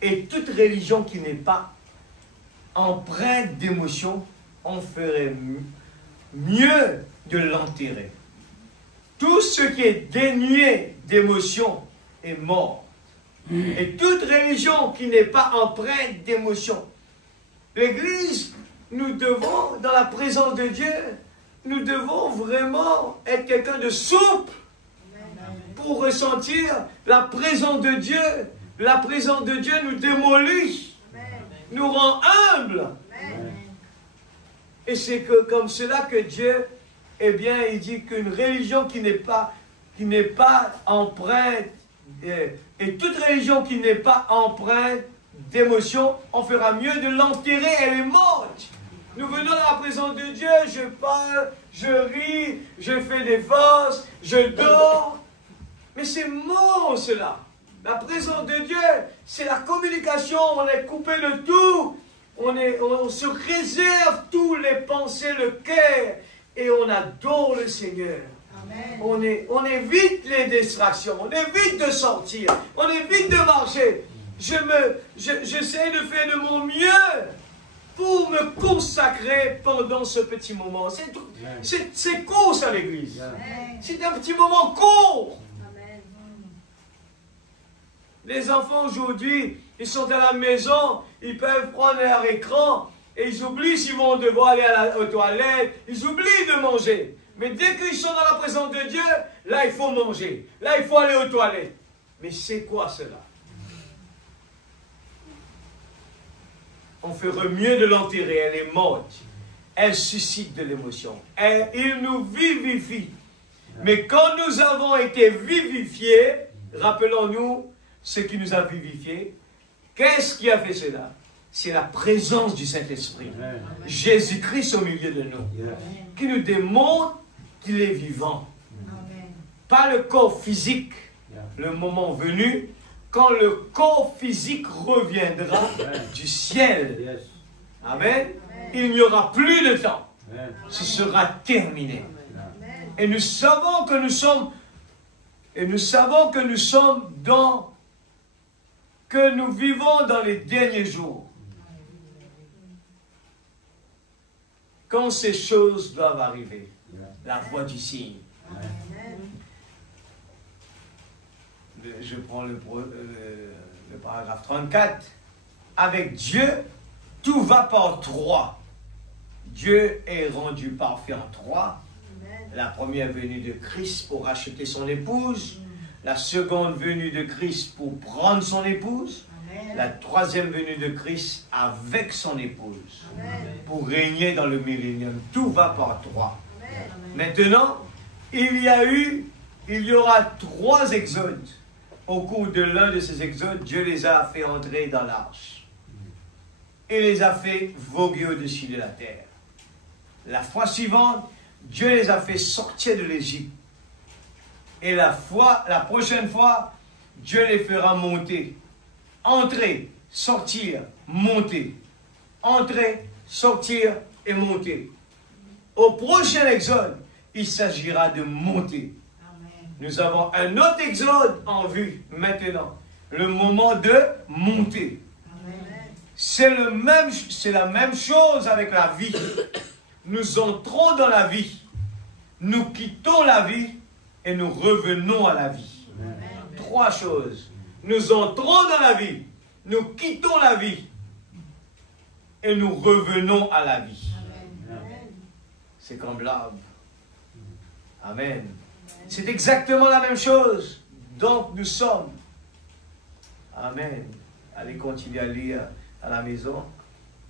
Et toute religion qui n'est pas empreinte d'émotion, on ferait mieux de l'enterrer. Tout ce qui est dénué d'émotion est mort. Et toute religion qui n'est pas empreinte d'émotion. L'Église, nous devons, dans la présence de Dieu, nous devons vraiment être quelqu'un de souple pour ressentir la présence de Dieu La présence de Dieu nous démolit, nous rend humbles. Et c'est que comme cela que Dieu, eh bien, il dit qu'une religion qui n'est pas empreinte, et toute religion qui n'est pas empreinte d'émotion, on fera mieux de l'enterrer, elle est morte. Nous venons dans la présence de Dieu, je parle, je ris, je fais des forces, je dors. Mais c'est mort cela. La présence de Dieu, c'est la communication, on est coupé de tout. On se réserve tous les pensées, le cœur, et on adore le Seigneur. Amen. On évite les distractions, on évite de sortir, on évite de marcher. J'essaie de faire de mon mieux pour me consacrer pendant ce petit moment. C'est court à l'église. C'est un petit moment court. Amen. Les enfants aujourd'hui, ils sont à la maison, ils peuvent prendre leur écran et ils oublient s'ils vont devoir aller aux toilettes, ils oublient de manger. Mais dès qu'ils sont dans la présence de Dieu, là il faut manger, là il faut aller aux toilettes. Mais c'est quoi cela? On ferait mieux de l'enterrer, elle est morte. Elle suscite de l'émotion. Il nous vivifie. Mais quand nous avons été vivifiés, rappelons-nous ce qui nous a vivifiés. Qu'est-ce qui a fait cela? C'est la présence du Saint-Esprit. Jésus-Christ au milieu de nous. Qui nous démontre qu'il est vivant. Pas le corps physique. Le moment venu, quand le corps physique reviendra du ciel. Amen. Il n'y aura plus de temps. Ce sera terminé. Et nous savons que nous vivons dans les derniers jours. Quand ces choses doivent arriver, la voix du signe. Je prends le paragraphe 34. Avec Dieu, tout va par trois. Dieu est rendu parfait en trois. La première venue de Christ pour racheter son épouse. La seconde venue de Christ pour prendre son épouse. La troisième venue de Christ avec son épouse. Pour régner dans le millénium. Tout va par trois. Maintenant, il y aura trois exodes. Au cours de l'un de ces exodes, Dieu les a fait entrer dans l'arche. Et les a fait voguer au-dessus de la terre. La fois suivante, Dieu les a fait sortir de l'Égypte. Et la prochaine fois, Dieu les fera monter. Entrer, sortir, monter. Entrer, sortir et monter. Au prochain exode, il s'agira de monter. Nous avons un autre exode en vue maintenant. Le moment de monter. C'est la même chose avec la vie. Nous entrons dans la vie. Nous quittons la vie et nous revenons à la vie. Trois choses. Nous entrons dans la vie. Nous quittons la vie. Et nous revenons à la vie. C'est comme l'arbre. Amen. C'est exactement la même chose. Donc nous sommes. Amen. Allez continuer à lire à la maison.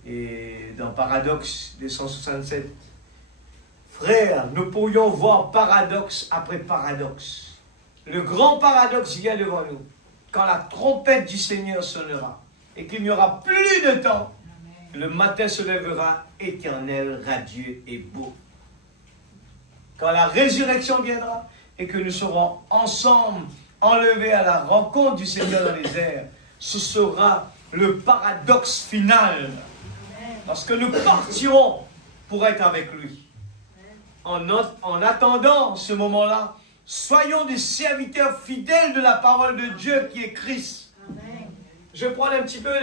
Et dans Paradoxe 267. Frères, nous pourrions voir paradoxe après paradoxe. Le grand paradoxe vient devant nous. Quand la trompette du Seigneur sonnera et qu'il n'y aura plus de temps, le matin se lèvera éternel, radieux et beau. Quand la résurrection viendra et que nous serons ensemble enlevés à la rencontre du Seigneur dans les airs, ce sera le paradoxe final. Parce que nous partirons pour être avec lui. En attendant ce moment-là, soyons des serviteurs fidèles de la parole de Dieu qui est Christ. Amen. Je prends un petit peu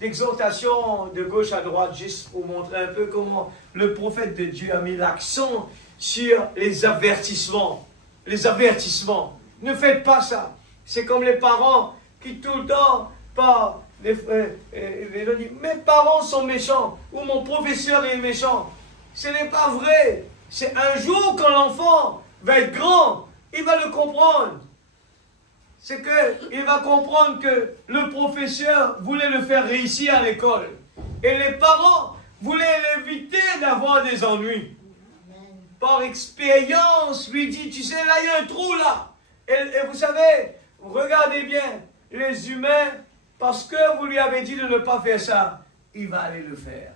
d'exhortation de gauche à droite, juste pour montrer un peu comment le prophète de Dieu a mis l'accent sur les avertissements. Les avertissements. Ne faites pas ça. C'est comme les parents qui tout le temps parlent. Mes parents sont méchants ou mon professeur est méchant. Ce n'est pas vrai. C'est un jour quand l'enfant va être grand, il va le comprendre. c'est qu'il va comprendre que le professeur voulait le faire réussir à l'école. Et les parents voulaient l'éviter d'avoir des ennuis. Par expérience, lui dit, tu sais, là, il y a un trou là. Et vous savez, regardez bien, les humains, parce que vous lui avez dit de ne pas faire ça, il va aller le faire.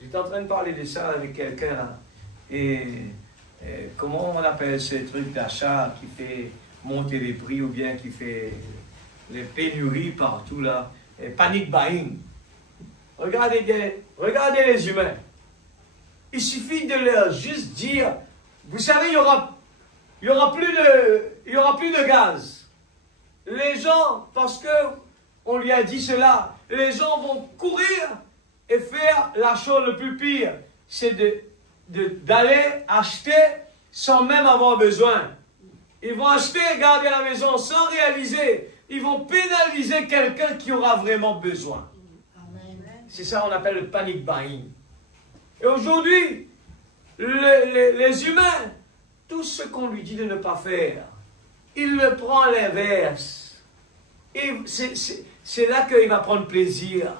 J'étais en train de parler de ça avec quelqu'un là. Et comment on appelle ce truc d'achat qui fait monter les prix ou bien qui fait les pénuries partout là, et panic buying. Regardez les humains. Il suffit de leur juste dire, vous savez, il y aura plus de gaz. Les gens, parce que on lui a dit cela, les gens vont courir et faire la chose le plus pire, c'est d'aller acheter sans même avoir besoin. Ils vont acheter et garder à la maison sans réaliser. Ils vont pénaliser quelqu'un qui aura vraiment besoin. C'est ça qu'on appelle le panic buying. Et aujourd'hui, les humains, tout ce qu'on lui dit de ne pas faire, il le prend à l'inverse. Et c'est là qu'il va prendre plaisir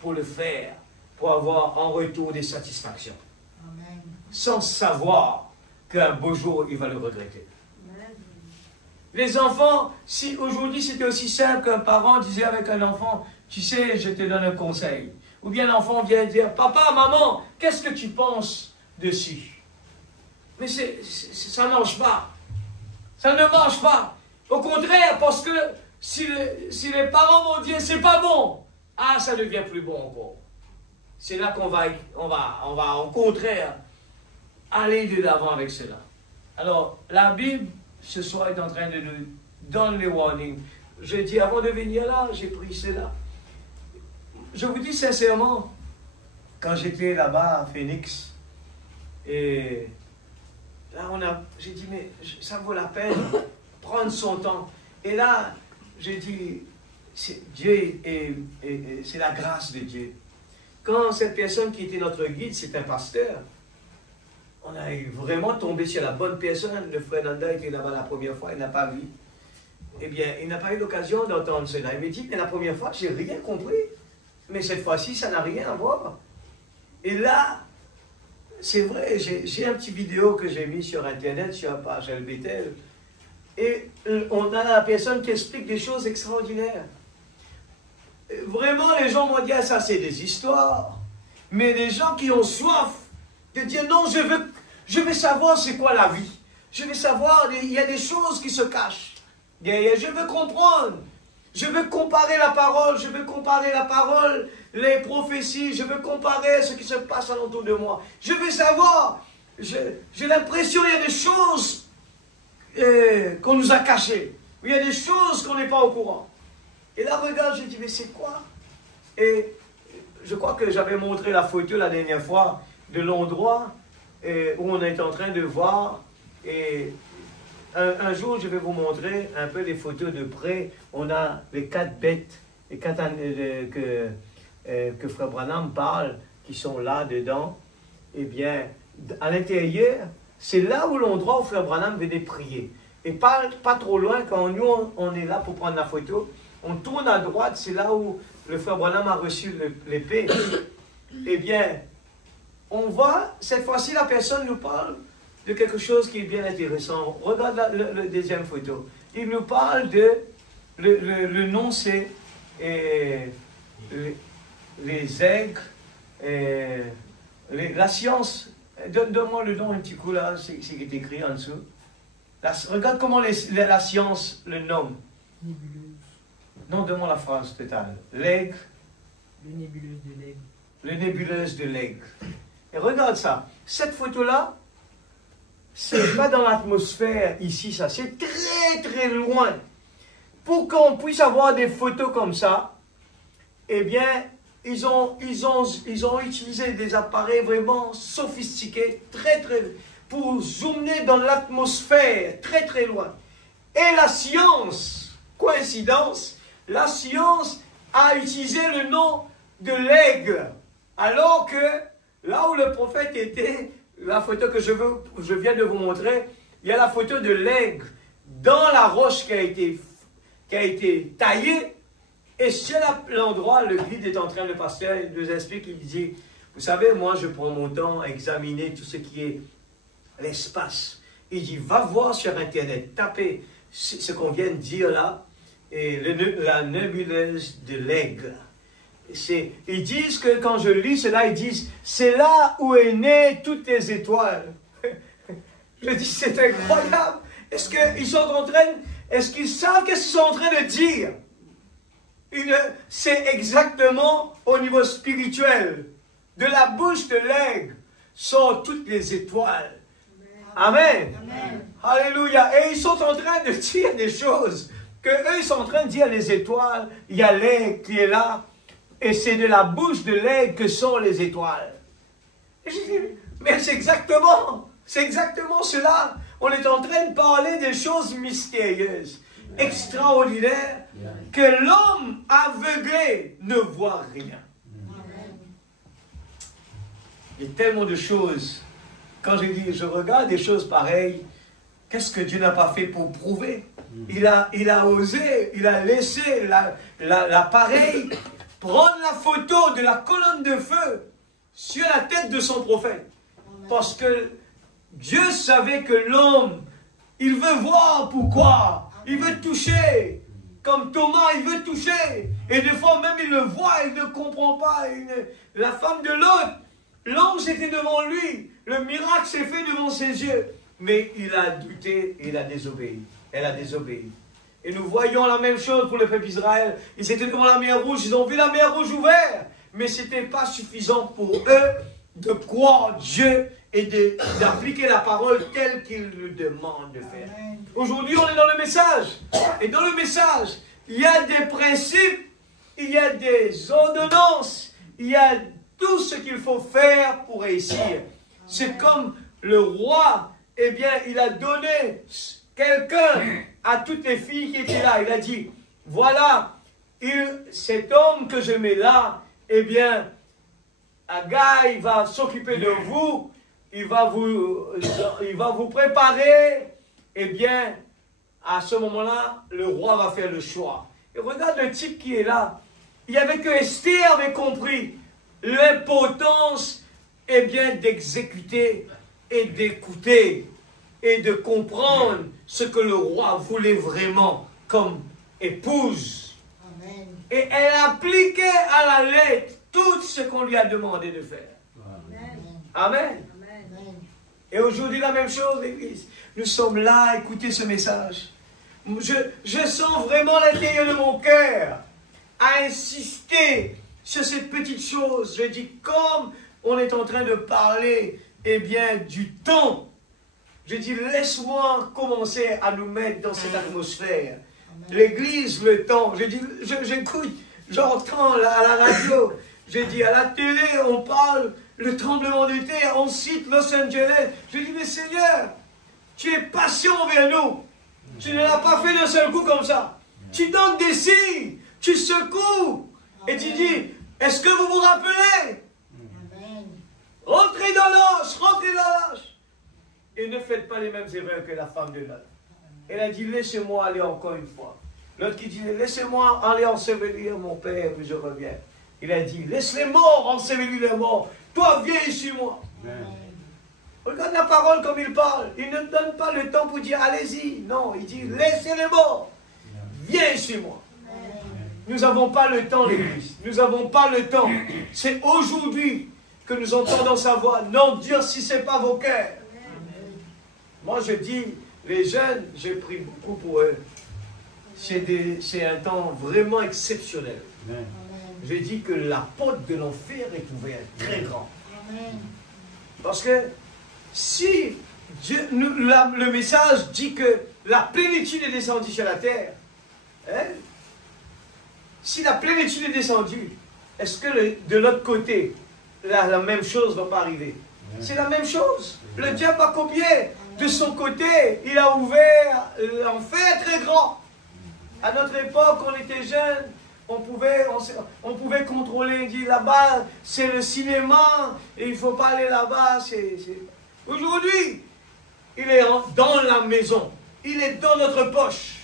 pour le faire, pour avoir en retour des satisfactions. Amen. Sans savoir qu'un beau jour, il va le regretter. Amen. Les enfants, si aujourd'hui c'était aussi simple qu'un parent disait avec un enfant, tu sais, je te donne un conseil. Ou bien l'enfant vient dire, papa, maman, qu'est-ce que tu penses dessus? Mais ça ne marche pas. Ça ne marche pas. Au contraire, parce que si les parents vont dire, c'est pas bon, ah, ça devient plus bon encore. C'est là qu'on va au contraire aller de l'avant avec cela. Alors, la Bible, ce soir, est en train de nous donner les warnings. J'ai dit, avant de venir là, j'ai pris cela. Je vous dis sincèrement, quand j'étais là-bas à Phoenix, et là j'ai dit, mais ça vaut la peine, prendre son temps. Et là, j'ai dit, Dieu, c'est la grâce de Dieu. Quand cette personne qui était notre guide, c'est un pasteur, on a vraiment tombé sur la bonne personne. Le frère Nanda était là-bas la première fois, il n'a pas vu. Eh bien, il n'a pas eu l'occasion d'entendre cela. Il m'a dit, mais la première fois, je n'ai rien compris. Mais cette fois-ci, ça n'a rien à voir. Et là, c'est vrai, j'ai un petit vidéo que j'ai mis sur Internet, sur la page LBTL. Et on a la personne qui explique des choses extraordinaires. Vraiment, les gens m'ont dit, ah, ça c'est des histoires. Mais des gens qui ont soif de dire, non, je veux savoir c'est quoi la vie. Je veux savoir, il y a des choses qui se cachent. Je veux comprendre. Je veux comparer la parole, les prophéties, je veux comparer ce qui se passe alentour de moi. Je veux savoir, j'ai l'impression qu'il y a des choses qu'on nous a cachées. Il y a des choses qu'on n'est pas au courant. Et là, regarde, j'ai dit, mais c'est quoi? Et je crois que j'avais montré la photo la dernière fois de l'endroit où on est en train de voir. Et un jour, je vais vous montrer un peu les photos de près. On a les 4 bêtes que Frère Branham parle, qui sont là dedans. Eh bien, à l'intérieur, c'est là où l'endroit où Frère Branham venait prier. Et pas trop loin, quand nous, on est là pour prendre la photo, on tourne à droite, c'est là où le Frère Branham a reçu l'épée. Eh bien, on voit, cette fois-ci, la personne nous parle de quelque chose qui est bien intéressant. Regarde la deuxième photo. Il nous parle de, le nom c'est les aigres, la science. Donne-moi le nom un petit coup là, c'est qui est écrit en dessous. Regarde comment la science le nomme. Nébuleuse. Non, donne-moi la phrase totale. L'aigle. Le nébuleuse de l'aigle. Le nébuleuse de l'aigle. Et regarde ça. Cette photo-là, c'est pas dans l'atmosphère ici, ça. C'est très très loin. Pour qu'on puisse avoir des photos comme ça, eh bien, ils ont utilisé des appareils vraiment sophistiqués, pour zoomer dans l'atmosphère, très très loin. Et la science, coïncidence, la science a utilisé le nom de l'aigle, alors que là où le prophète était, la photo que je viens de vous montrer, il y a la photo de l'aigle dans la roche qui a été taillée. Et c'est l'endroit, le guide est en train, le pasteur nous explique, il dit, vous savez, moi je prends mon temps à examiner tout ce qui est l'espace. Il dit, va voir sur Internet, tapez ce qu'on vient de dire là, et la nébuleuse de l'aigle. Ils disent que quand je lis cela, ils disent, c'est là où est née toutes les étoiles. Je dis, c'est incroyable. Est-ce qu'ils savent qu'est-ce qu'ils sont en train de dire? C'est exactement au niveau spirituel. De la bouche de l'aigle sortent toutes les étoiles. Amen. Amen. Alléluia. Et ils sont en train de dire des choses. Que eux, ils sont en train de dire les étoiles. Il y a l'aigle qui est là. Et c'est de la bouche de l'aigle que sont les étoiles. Et je dis, mais c'est exactement cela. On est en train de parler des choses mystérieuses, extraordinaires, que l'homme aveuglé ne voit rien. Il y a tellement de choses. Quand je regarde des choses pareilles, qu'est-ce que Dieu n'a pas fait pour prouver? Il a osé, il a laissé l'appareil prendre la photo de la colonne de feu sur la tête de son prophète. Parce que Dieu savait que l'homme, il veut voir pourquoi. Il veut toucher. Comme Thomas, il veut toucher. Et des fois même il le voit, il ne comprend pas. La femme de l'autre, l'ange était devant lui. Le miracle s'est fait devant ses yeux. Mais il a douté et il a désobéi. Elle a désobéi. Et nous voyons la même chose pour le peuple d'Israël. Ils étaient devant la mer Rouge, ils ont vu la mer Rouge ouverte. Mais ce n'était pas suffisant pour eux de croire Dieu et d'appliquer la parole telle qu'il nous demande de faire. Aujourd'hui, on est dans le message. Et dans le message, il y a des principes, il y a des ordonnances, il y a tout ce qu'il faut faire pour réussir. C'est comme le roi, eh bien, il a donné quelqu'un à toutes les filles qui étaient là. Il a dit, voilà, cet homme que je mets là, eh bien, Agai va s'occuper de vous, il va vous préparer, eh bien, à ce moment-là, le roi va faire le choix. Et regarde le type qui est là. Il n'y avait que Esther avait compris l'importance, eh bien, d'exécuter et d'écouter et de comprendre ce que le roi voulait vraiment comme épouse. Amen. Et elle appliquait à la lettre tout ce qu'on lui a demandé de faire. Amen. Amen. Amen. Et aujourd'hui, la même chose, l'Église. Nous sommes là à écouter ce message. Je sens vraiment l'intérieur de mon cœur à insister sur cette petite chose. Je dis, comme on est en train de parler, eh bien, du temps. Je dis, laisse-moi commencer à nous mettre dans cette atmosphère. L'Église, le temps. Je dis, j'écoute, j'entends à la radio. Je dis, à la télé, on parle le tremblement de terre, on cite Los Angeles. Je dis, mais Seigneur, tu es patient envers nous. Tu ne l'as pas fait d'un seul coup comme ça. Tu donnes des signes, tu secoues. Et tu dis, est-ce que vous vous rappelez? Rentrez dans l'âge, rentrez dans l'âge. Et ne faites pas les mêmes erreurs que la femme de Lot. Elle a dit, laissez-moi aller encore une fois. L'autre qui dit, laissez-moi aller ensevelir mon père, puis je reviens. Il a dit, laisse les morts ensevelir les morts. Toi, viens ici, moi. Amen. Regarde la parole comme il parle. Il ne donne pas le temps pour dire, allez-y. Non, il dit, laissez les morts. Viens ici, moi. Amen. Nous n'avons pas le temps, l'Église. Nous n'avons pas le temps. C'est aujourd'hui que nous entendons sa voix. Non, durcissez pas vos cœurs. Moi, je dis, les jeunes, j'ai pris beaucoup pour eux. C'est un temps vraiment exceptionnel. Amen. Je dis que la porte de l'enfer est ouverte, très grande. Amen. Parce que si Dieu, le message dit que la plénitude est descendue sur la terre, hein? Si la plénitude est descendue, est-ce que de l'autre côté, la même chose ne va pas arriver? C'est la même chose. Le diable a copié. De son côté, il a ouvert l'enfer très grand. À notre époque, on était jeunes, on pouvait contrôler, dire là-bas, c'est le cinéma, et il ne faut pas aller là-bas. Aujourd'hui, il est dans la maison. il est dans notre poche.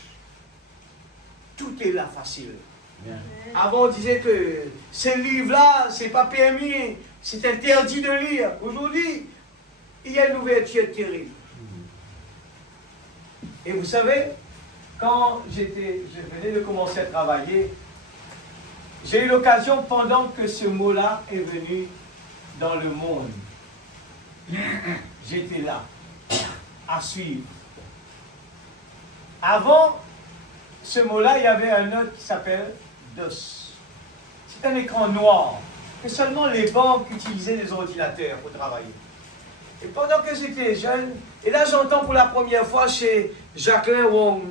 Tout est là facile. Bien. Avant, on disait que ces livres-là, c'est pas permis, c'est interdit de lire. Aujourd'hui, il y a une ouverture terrible. Et vous savez, quand je venais de commencer à travailler, j'ai eu l'occasion, pendant que ce mot-là est venu dans le monde, j'étais là, à suivre. Avant ce mot-là, il y avait un autre qui s'appelle DOS. C'est un écran noir que seulement les banques utilisaient des ordinateurs pour travailler. Et pendant que j'étais jeune, et là j'entends pour la première fois chez Jacqueline Wong,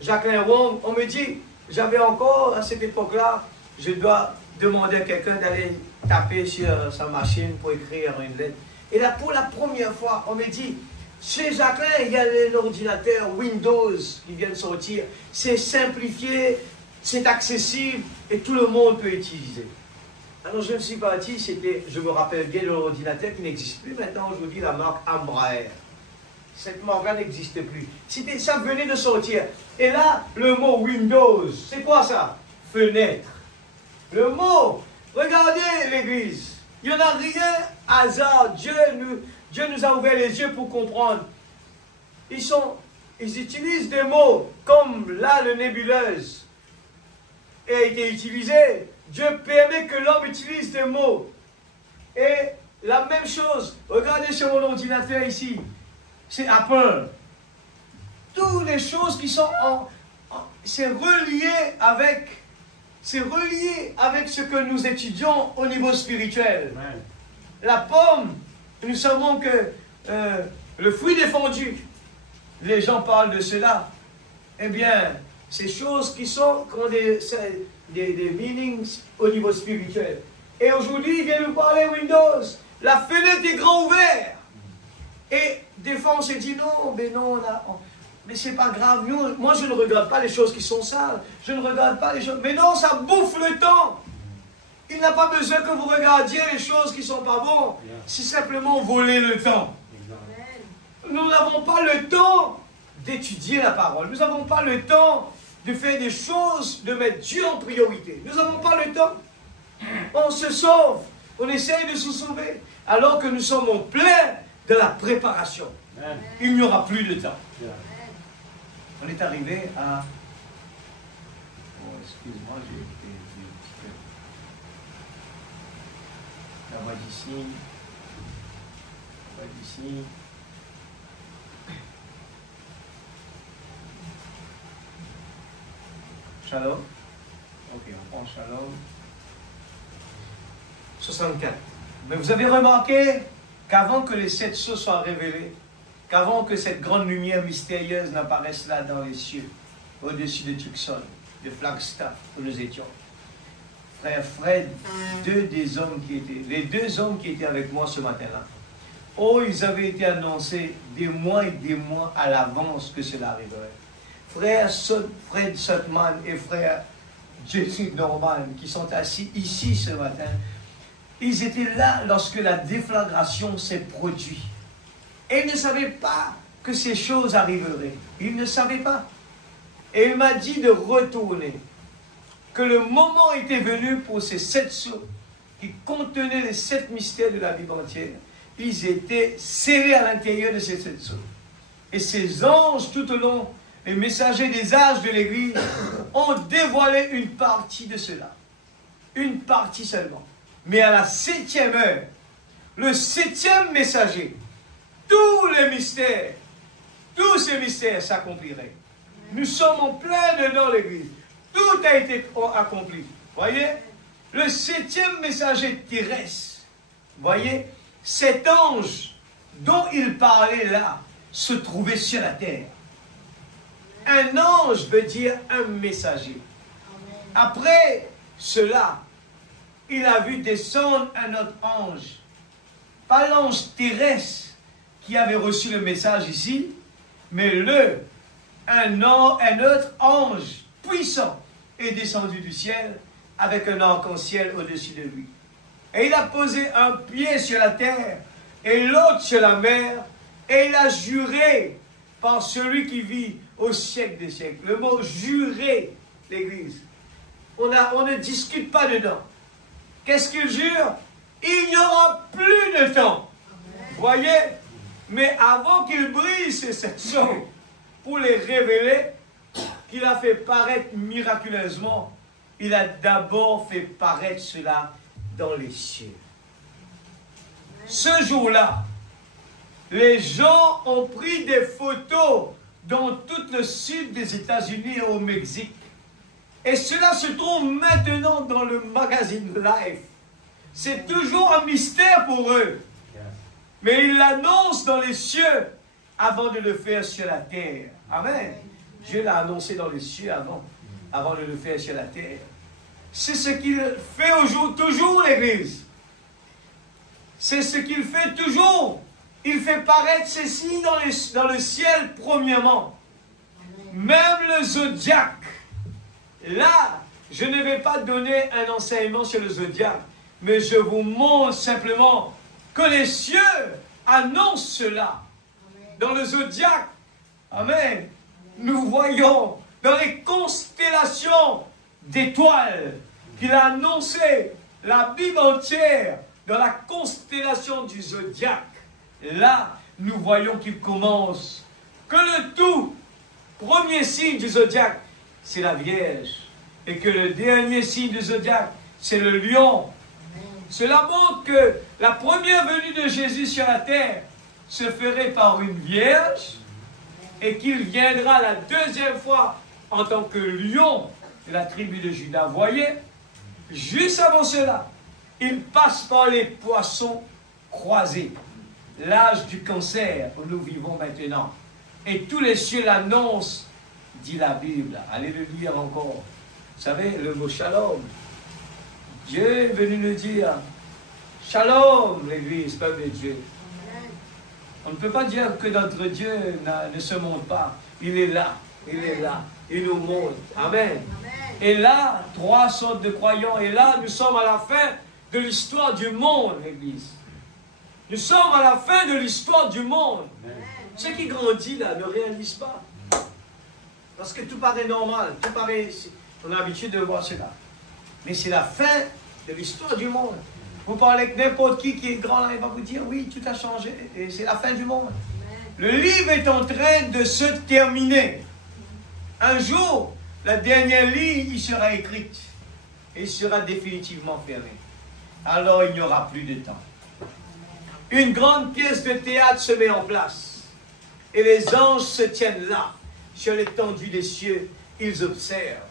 on me dit, j'avais encore à cette époque-là, je dois demander à quelqu'un d'aller taper sur sa machine pour écrire une lettre. Et là, pour la première fois, on me dit, chez Jacqueline, il y a l'ordinateur Windows qui vient de sortir. C'est simplifié, c'est accessible et tout le monde peut utiliser. Alors je me suis parti, je me rappelle bien de l'ordinateur qui n'existe plus maintenant aujourd'hui, la marque Embraer. Cette marque-là n'existe plus. Ça venait de sortir. Et là, le mot Windows, c'est quoi ça? Fenêtre. Le mot, regardez l'église. Il n'y en a rien hasard. Dieu nous a ouvert les yeux pour comprendre. Ils utilisent des mots comme là, le nébuleuse a été utilisé. Dieu permet que l'homme utilise des mots. Et la même chose, regardez sur mon ordinateur ici. C'est Apple. Toutes les choses qui sont c'est relié avec ce que nous étudions au niveau spirituel. Amen. La pomme, nous savons que le fruit défendu, les gens parlent de cela. Eh bien, ces choses qui ont des meanings au niveau spirituel. Et aujourd'hui, il vient nous parler Windows. La fenêtre est grand ouverte. Et des fois, on se dit non, mais non, mais c'est pas grave. Moi, je ne regarde pas les choses qui sont sales. Je ne regarde pas les choses. Mais non, ça bouffe le temps. Il n'a pas besoin que vous regardiez les choses qui ne sont pas bonnes. C'est simplement voler le temps. Nous n'avons pas le temps d'étudier la parole. Nous n'avons pas le temps de faire des choses, de mettre Dieu en priorité. Nous n'avons pas le temps. On se sauve. On essaye de se sauver. Alors que nous sommes en plein de la préparation. Amen. Il n'y aura plus de temps. Bien. On est arrivé à... Oh, excuse-moi, j'ai été un petit peu. La voix d'ici. La voix d'ici. Shalom. Ok, on prend Shalom. 64. Mais vous avez remarqué qu'avant que les 7 sceaux soient révélés, qu'avant que cette grande lumière mystérieuse n'apparaisse là dans les cieux, au-dessus de Tucson, de Flagstaff, où nous étions, frère Fred, les deux hommes qui étaient avec moi ce matin-là, oh, ils avaient été annoncés des mois et des mois à l'avance que cela arriverait. Frère Fred Sutman et frère Jesse Norman, qui sont assis ici ce matin, ils étaient là lorsque la déflagration s'est produite. Et ils ne savaient pas que ces choses arriveraient. Ils ne savaient pas. Et il m'a dit de retourner. Que le moment était venu pour ces 7 sceaux qui contenaient les 7 mystères de la Bible entière. Ils étaient scellés à l'intérieur de ces 7 sceaux. Et ces anges, tout au long, les messagers des âges de l'Église, ont dévoilé une partie de cela. Une partie seulement. Mais à la 7e heure, le 7e messager, tous les mystères, tous ces mystères s'accompliraient. Nous sommes en plein dedans l'Église. Tout a été accompli. Voyez, le 7e messager terrestre, voyez, cet ange dont il parlait là, se trouvait sur la terre. Un ange veut dire un messager. Après cela, il a vu descendre un autre ange. Pas l'ange terrestre qui avait reçu le message ici, mais un autre ange puissant est descendu du ciel avec un arc-en-ciel au-dessus de lui. Et il a posé un pied sur la terre et l'autre sur la mer, et il a juré par celui qui vit au siècle des siècles. Le mot jurer, l'Église. On ne discute pas dedans. Qu'est-ce qu'il jure? Il n'y aura plus de temps. Voyez? Mais avant qu'il brise ces 7 choses pour les révéler, qu'il a fait paraître miraculeusement, il a d'abord fait paraître cela dans les cieux. Ce jour-là, les gens ont pris des photos dans tout le sud des États-Unis et au Mexique. Et cela se trouve maintenant dans le magazine Life. C'est toujours un mystère pour eux. Mais ils l'annoncent dans les cieux avant de le faire sur la terre. Amen. Dieu l'a annoncé dans les cieux avant de le faire sur la terre. C'est ce qu'il fait toujours, l'Église. C'est ce qu'il fait toujours. Il fait paraître ces signes dans le ciel premièrement. Même le zodiaque. Là, je ne vais pas donner un enseignement sur le zodiaque, mais je vous montre simplement que les cieux annoncent cela. Dans le zodiaque, amen, nous voyons dans les constellations d'étoiles qu'il a annoncé la Bible entière dans la constellation du zodiaque. Là, nous voyons qu'il commence que le tout premier signe du zodiaque, c'est la Vierge. Et que le dernier signe du zodiaque, c'est le lion. Cela montre que la première venue de Jésus sur la terre se ferait par une vierge et qu'il viendra la deuxième fois en tant que lion de la tribu de Juda. Voyez, juste avant cela, il passe par les poissons croisés, l'âge du cancer où nous vivons maintenant. Et tous les cieux l'annoncent, dit la Bible. Allez le lire encore. Vous savez, le mot shalom. Dieu est venu nous dire, shalom, l'Église, peuple de Dieu. On ne peut pas dire que notre Dieu ne se montre pas. Il est là, il est là, il nous montre. Amen. Et là, 3 sortes de croyants. Et là, nous sommes à la fin de l'histoire du monde, l'Église. Nous sommes à la fin de l'histoire du monde. Ceux qui grandissent là ne réalisent pas. Parce que tout paraît normal, tout paraît... On a l'habitude de voir cela. Mais c'est la fin de l'histoire du monde. Vous parlez avec n'importe qui est grand là, il va vous dire, oui, tout a changé. Et c'est la fin du monde. Le livre est en train de se terminer. Un jour, la dernière ligne, il sera écrite. Et il sera définitivement fermé. Alors, il n'y aura plus de temps. Une grande pièce de théâtre se met en place. Et les anges se tiennent là, sur l'étendue des cieux. Ils observent.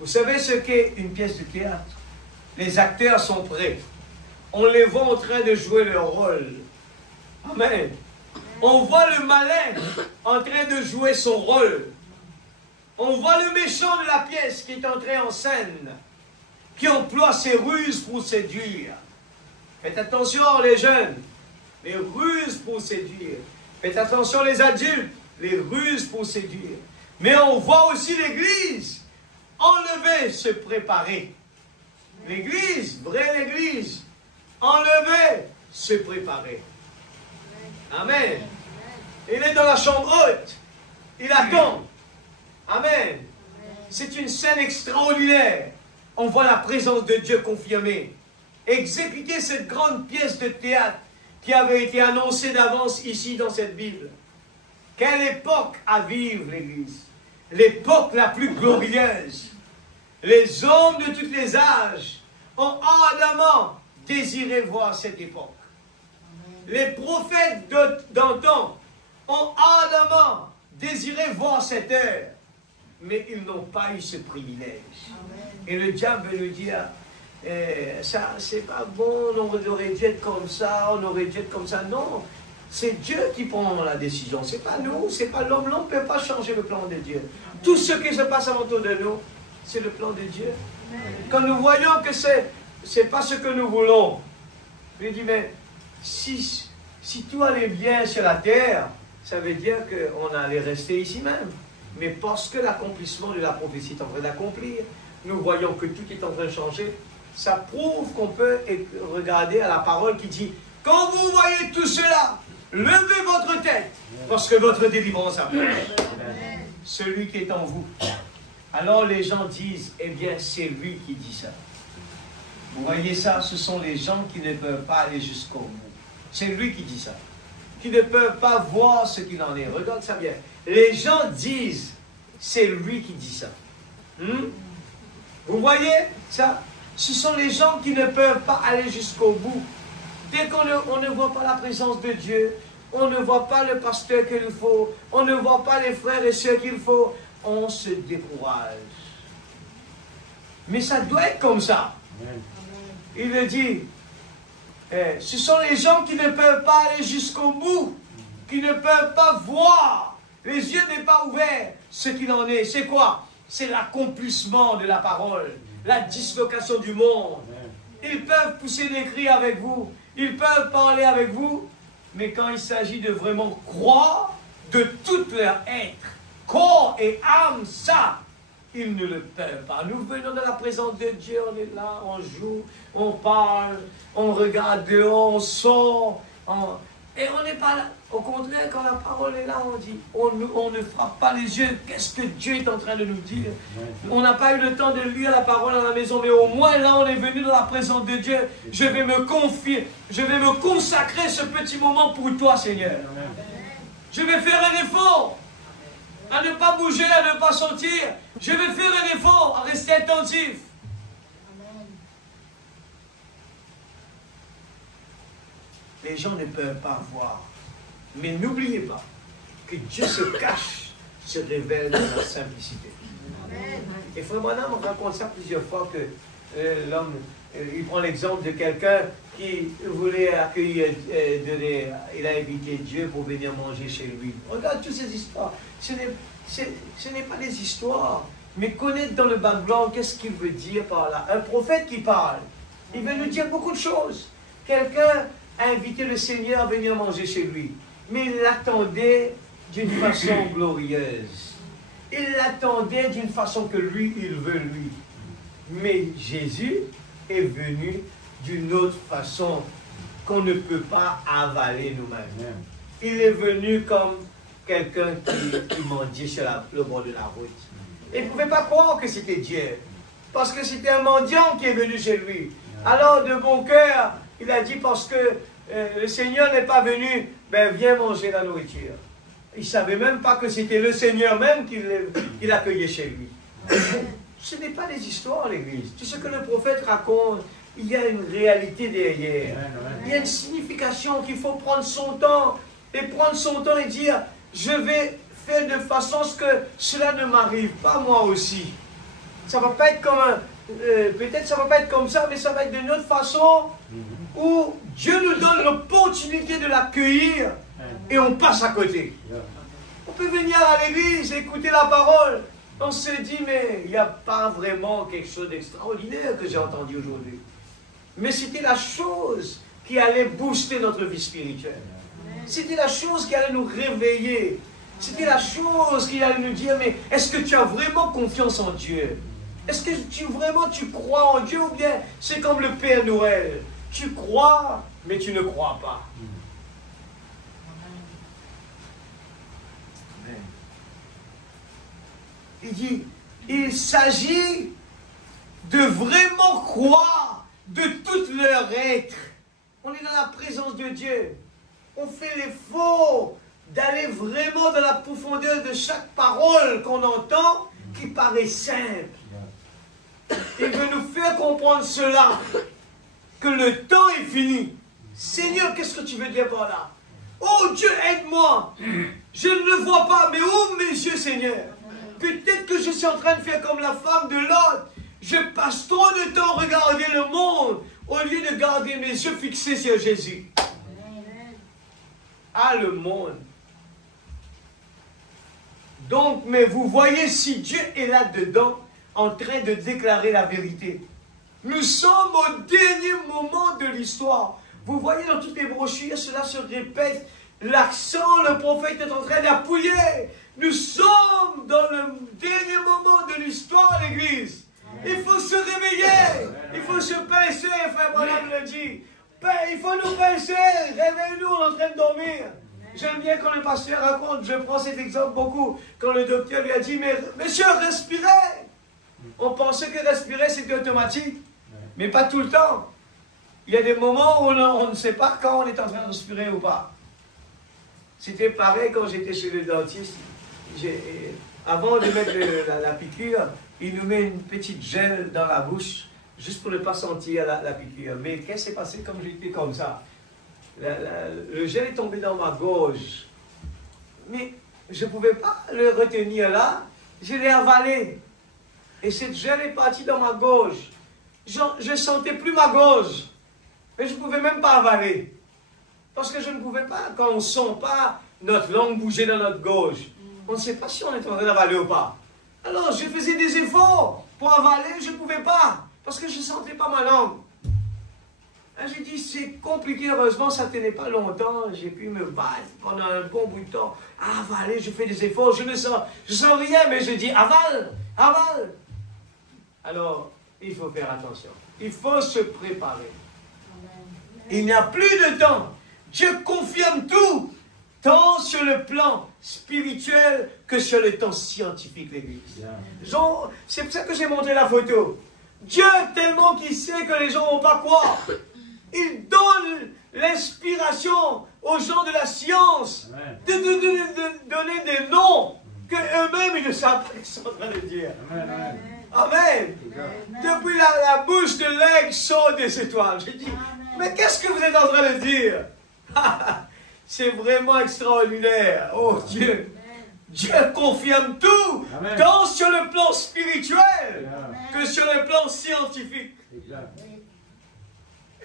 Vous savez ce qu'est une pièce de théâtre? Les acteurs sont prêts. On les voit en train de jouer leur rôle. Amen. On voit le malin en train de jouer son rôle. On voit le méchant de la pièce qui est entré en scène, qui emploie ses ruses pour séduire. Faites attention les jeunes, les ruses pour séduire. Faites attention les adultes, les ruses pour séduire. Mais on voit aussi l'Église enlever, se préparer. L'Église, vraie l'Église, enlever, se préparer. Amen. Il est dans la chambre haute. Il attend. Amen. C'est une scène extraordinaire. On voit la présence de Dieu confirmée. Exécuter cette grande pièce de théâtre qui avait été annoncée d'avance ici dans cette Bible. Quelle époque à vivre, l'Église. L'époque la plus glorieuse. Les hommes de tous les âges ont ardemment désiré voir cette époque. Les prophètes d'antan ont ardemment désiré voir cette heure, mais ils n'ont pas eu ce privilège. Et le diable veut nous dire, ça c'est pas bon, on aurait dû être comme ça, on aurait dû être comme ça. Non, c'est Dieu qui prend la décision, c'est pas nous, c'est pas l'homme. L'homme ne peut pas changer le plan de Dieu. Tout ce qui se passe autour de nous, c'est le plan de Dieu. Quand nous voyons que c'est pas ce que nous voulons, je lui dis, mais si tout allait bien sur la terre, ça veut dire qu'on allait rester ici même. Mais parce que l'accomplissement de la prophétie est en train d'accomplir, nous voyons que tout est en train de changer. Ça prouve qu'on peut regarder à la parole qui dit, quand vous voyez tout cela, levez votre tête, parce que votre délivrance approche. Celui qui est en vous. Alors les gens disent, eh bien, c'est lui qui dit ça. Vous voyez ça, ce sont les gens qui ne peuvent pas aller jusqu'au bout. C'est lui qui dit ça. Qui ne peuvent pas voir ce qu'il en est. Regarde ça bien. Les gens disent, c'est lui qui dit ça. Vous voyez ça? Ce sont les gens qui ne peuvent pas aller jusqu'au bout. Dès qu'on ne voit pas la présence de Dieu, on ne voit pas le pasteur qu'il faut, on ne voit pas les frères et sœurs qu'il faut, on se décourage. Mais ça doit être comme ça. Il le dit, ce sont les gens qui ne peuvent pas aller jusqu'au bout, qui ne peuvent pas voir, les yeux n'est pas ouverts, ce qu'il en est. C'est quoi? C'est l'accomplissement de la parole, la dislocation du monde. Ils peuvent pousser des cris avec vous, ils peuvent parler avec vous, mais quand il s'agit de vraiment croire de tout leur être, corps et âme, ça, ils ne le peuvent pas. Nous venons de la présence de Dieu, on est là, on joue, on parle, on regarde dehors, on sort, et on n'est pas là. Au contraire, quand la parole est là, on dit, on ne frappe pas les yeux. Qu'est-ce que Dieu est en train de nous dire? On n'a pas eu le temps de lire la parole à la maison, mais au moins là, on est venu dans la présence de Dieu. Je vais me confier, je vais me consacrer ce petit moment pour toi, Seigneur. Je vais faire un effort à ne pas bouger, à ne pas sentir. Je vais faire un effort à rester attentif. Les gens ne peuvent pas voir. Mais n'oubliez pas que Dieu se cache, se révèle dans la simplicité. Et Frère Branham raconte ça plusieurs fois que l'homme, il prend l'exemple de quelqu'un qui voulait accueillir, il a invité Dieu pour venir manger chez lui. Regarde toutes ces histoires. Ce n'est pas des histoires, mais connaître dans le background qu'est-ce qu'il veut dire par là. Un prophète qui parle, il veut nous dire beaucoup de choses. Quelqu'un a invité le Seigneur à venir manger chez lui. Mais il l'attendait d'une façon glorieuse. Il l'attendait d'une façon que lui, il veut lui. Mais Jésus est venu d'une autre façon qu'on ne peut pas avaler nous-mêmes. Il est venu comme quelqu'un qui mendiait sur le bord de la route. Il ne pouvait pas croire que c'était Dieu. Parce que c'était un mendiant qui est venu chez lui. Alors, de bon cœur, il a dit, parce que le Seigneur n'est pas venu, ben viens manger la nourriture. Il ne savait même pas que c'était le Seigneur même qui l'accueillait chez lui. Ce n'est pas des histoires, l'Église. Tout ce que le prophète raconte, il y a une réalité derrière. Il y a une signification qu'il faut prendre son temps. Et prendre son temps et dire, je vais faire de façon à ce que cela ne m'arrive pas moi aussi. Ça ne va pas être comme peut-être ça ne va pas être comme ça, mais ça va être d'une autre façon où Dieu nous donne l'opportunité de l'accueillir et on passe à côté. On peut venir à l'église, écouter la parole. On se dit, mais il n'y a pas vraiment quelque chose d'extraordinaire que j'ai entendu aujourd'hui. Mais c'était la chose qui allait booster notre vie spirituelle. C'était la chose qui allait nous réveiller. C'était la chose qui allait nous dire, mais est-ce que tu as vraiment confiance en Dieu? Est-ce que vraiment tu crois en Dieu ou bien c'est comme le Père Noël? Tu crois, mais tu ne crois pas. Amen. Il dit, il s'agit de vraiment croire de tout leur être. On est dans la présence de Dieu. On fait l'effort d'aller vraiment dans la profondeur de chaque parole qu'on entend qui paraît simple. Il veut nous faire comprendre cela, que le temps est fini. Seigneur, qu'est-ce que tu veux dire par là? Oh Dieu, aide-moi. Je ne le vois pas, mais ouvre mes yeux, Seigneur. Peut-être que je suis en train de faire comme la femme de Lot. Je passe trop de temps à regarder le monde au lieu de garder mes yeux fixés sur Jésus. Ah, le monde. Donc, mais vous voyez, si Dieu est là-dedans, en train de déclarer la vérité. Nous sommes au dernier moment de l'histoire. Vous voyez dans toutes les brochures, cela se répète. L'accent, le prophète est en train d'appuyer. Nous sommes dans le dernier moment de l'histoire, l'Église. Il faut se réveiller. Il faut se pincer, frère Branham le dit. il faut nous pincer. Réveille-nous, on est en train de dormir. J'aime bien quand le pasteur raconte, je prends cet exemple beaucoup, quand le docteur lui a dit, mais monsieur, respirez. On pensait que respirer c'était automatique, mais pas tout le temps. Il y a des moments où on ne sait pas quand on est en train de respirer ou pas. C'était pareil quand j'étais chez le dentiste. Avant de mettre la piqûre, il nous met une petite gel dans la bouche, juste pour ne pas sentir la piqûre. Mais qu'est-ce qui s'est passé comme j'étais comme ça? Le gel est tombé dans ma gorge. Mais je ne pouvais pas le retenir là, je l'ai avalé. Et cette gel est partie dans ma gorge. Je ne sentais plus ma gorge. Mais je ne pouvais même pas avaler. Parce que je ne pouvais pas, quand on ne sent pas notre langue bouger dans notre gorge, on ne sait pas si on est en train d'avaler ou pas. Alors je faisais des efforts pour avaler, je ne pouvais pas. Parce que je ne sentais pas ma langue. J'ai dit, c'est compliqué, heureusement, ça ne tenait pas longtemps. J'ai pu me battre pendant un bon bout de temps. Avaler, je fais des efforts, je sens rien, mais je dis, avale, avale. Alors, il faut faire attention. Il faut se préparer. Il n'y a plus de temps. Dieu confirme tout, tant sur le plan spirituel que sur le plan scientifique, l'Église. C'est pour ça que j'ai montré la photo. Dieu, tellement qu'il sait que les gens ne vont pas croire, il donne l'inspiration aux gens de la science de donner des noms que eux-mêmes ils ne savent pas ce qu'ils sont en train de dire. Amen. Amen. Depuis la bouche de l'aigle sort des étoiles. J'ai dit, mais qu'est-ce que vous êtes en train de dire? C'est vraiment extraordinaire. Oh Dieu. Dieu confirme tout, tant sur le plan spirituel que sur le plan scientifique.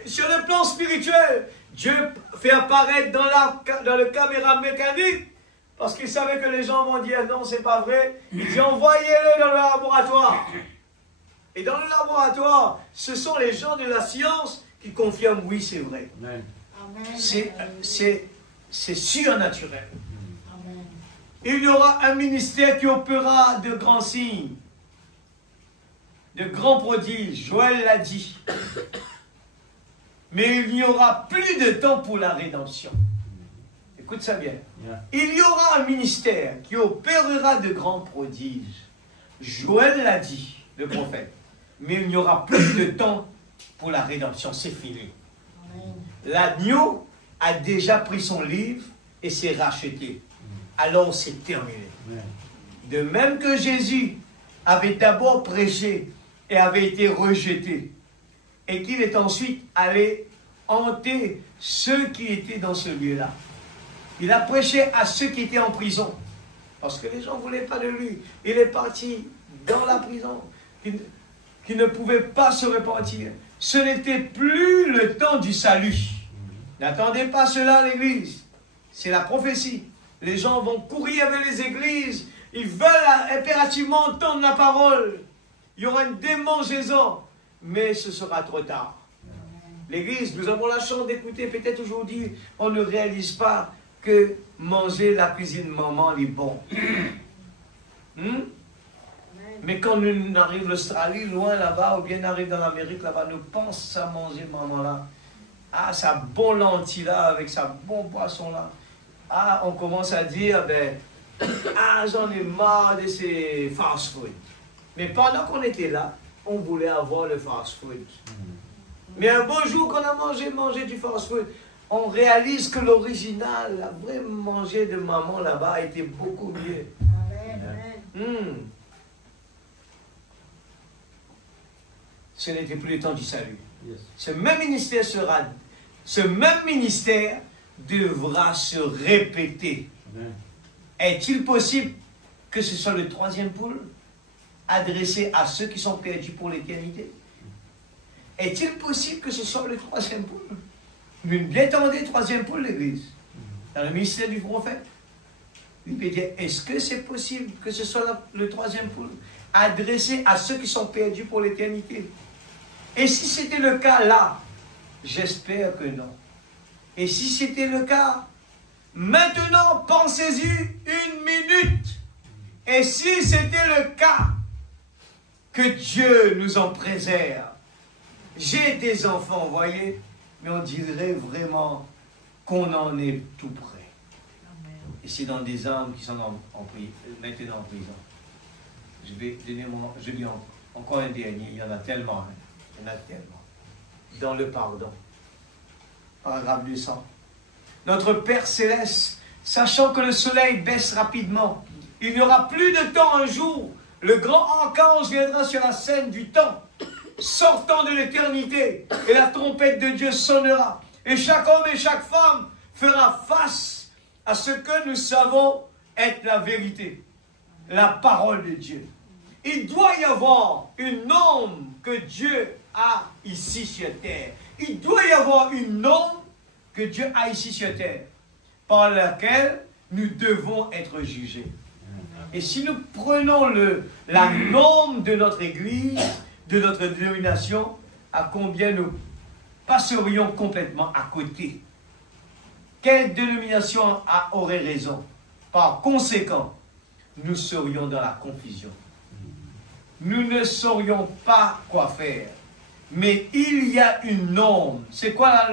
Sur le plan spirituel, Dieu fait apparaître dans le caméra mécanique, parce qu'il savait que les gens vont dire non, c'est pas vrai. Il dit envoyez-le dans le laboratoire. Et dans le laboratoire, ce sont les gens de la science qui confirment oui, c'est vrai. C'est surnaturel. Amen. Il y aura un ministère qui opérera de grands signes, de grands prodiges. Joël l'a dit. Mais il n'y aura plus de temps pour la rédemption. Écoute ça bien. Il y aura un ministère qui opérera de grands prodiges. Joël l'a dit, le prophète. Mais il n'y aura plus de temps pour la rédemption. C'est fini. L'agneau a déjà pris son livre et s'est racheté. Alors c'est terminé. De même que Jésus avait d'abord prêché et avait été rejeté, et qu'il est ensuite allé hanter ceux qui étaient dans ce lieu-là. Il a prêché à ceux qui étaient en prison, parce que les gens ne voulaient pas de lui. Il est parti dans la prison, qui ne pouvait pas se repentir. Ce n'était plus le temps du salut. N'attendez pas cela à l'église. C'est la prophétie. Les gens vont courir vers les églises. Ils veulent impérativement entendre la parole. Il y aura une démangeaison. Mais ce sera trop tard. L'église, nous avons la chance d'écouter. Peut-être aujourd'hui, on ne réalise pas que manger la cuisine maman est bon. Mais quand on arrive en Australie, loin là-bas, ou bien on arrive dans l'Amérique là-bas, nous pensons à manger maman là. Ah, sa bon lentilles là, avec sa bon poisson là. Ah, on commence à dire, ben, ah, j'en ai marre de ces fast-food. Mais pendant qu'on était là, on voulait avoir le fast-food. Mais un beau jour qu'on a mangé du fast-food, on réalise que l'original, la vraie manger de maman là-bas était beaucoup mieux. Ce n'était plus le temps du salut. Ce même ministère devra se répéter. Est-il possible que ce soit le troisième poule adressé à ceux qui sont perdus pour l'éternité? Est-il possible que ce soit le troisième poule? Mais bien attendez, troisième poule, l'Église, dans le ministère du prophète. Il peut dire, est-ce que c'est possible que ce soit le troisième poule adressé à ceux qui sont perdus pour l'éternité? Et si c'était le cas là, j'espère que non. Et si c'était le cas, maintenant pensez-y une minute. Et si c'était le cas, que Dieu nous en préserve. J'ai des enfants, vous voyez, mais on dirait vraiment qu'on en est tout près. Et c'est dans des âmes qui sont maintenant en prison. Je lis encore un dernier, il y en a tellement, hein. Il y en a tellement. Dans le pardon. Paragraphe 200. Notre Père Céleste, sachant que le soleil baisse rapidement, il n'y aura plus de temps un jour, le grand archange viendra sur la scène du temps, sortant de l'éternité, et la trompette de Dieu sonnera, et chaque homme et chaque femme fera face à ce que nous savons être la vérité, la parole de Dieu. Il doit y avoir une norme que Dieu a ici sur terre. Il doit y avoir une norme que Dieu a ici sur terre, par laquelle nous devons être jugés. Et si nous prenons la norme de notre Église, de notre dénomination, à combien nous passerions complètement à côté? Quelle dénomination aurait raison? Par conséquent, nous serions dans la confusion. Nous ne saurions pas quoi faire. Mais il y a une norme. C'est quoi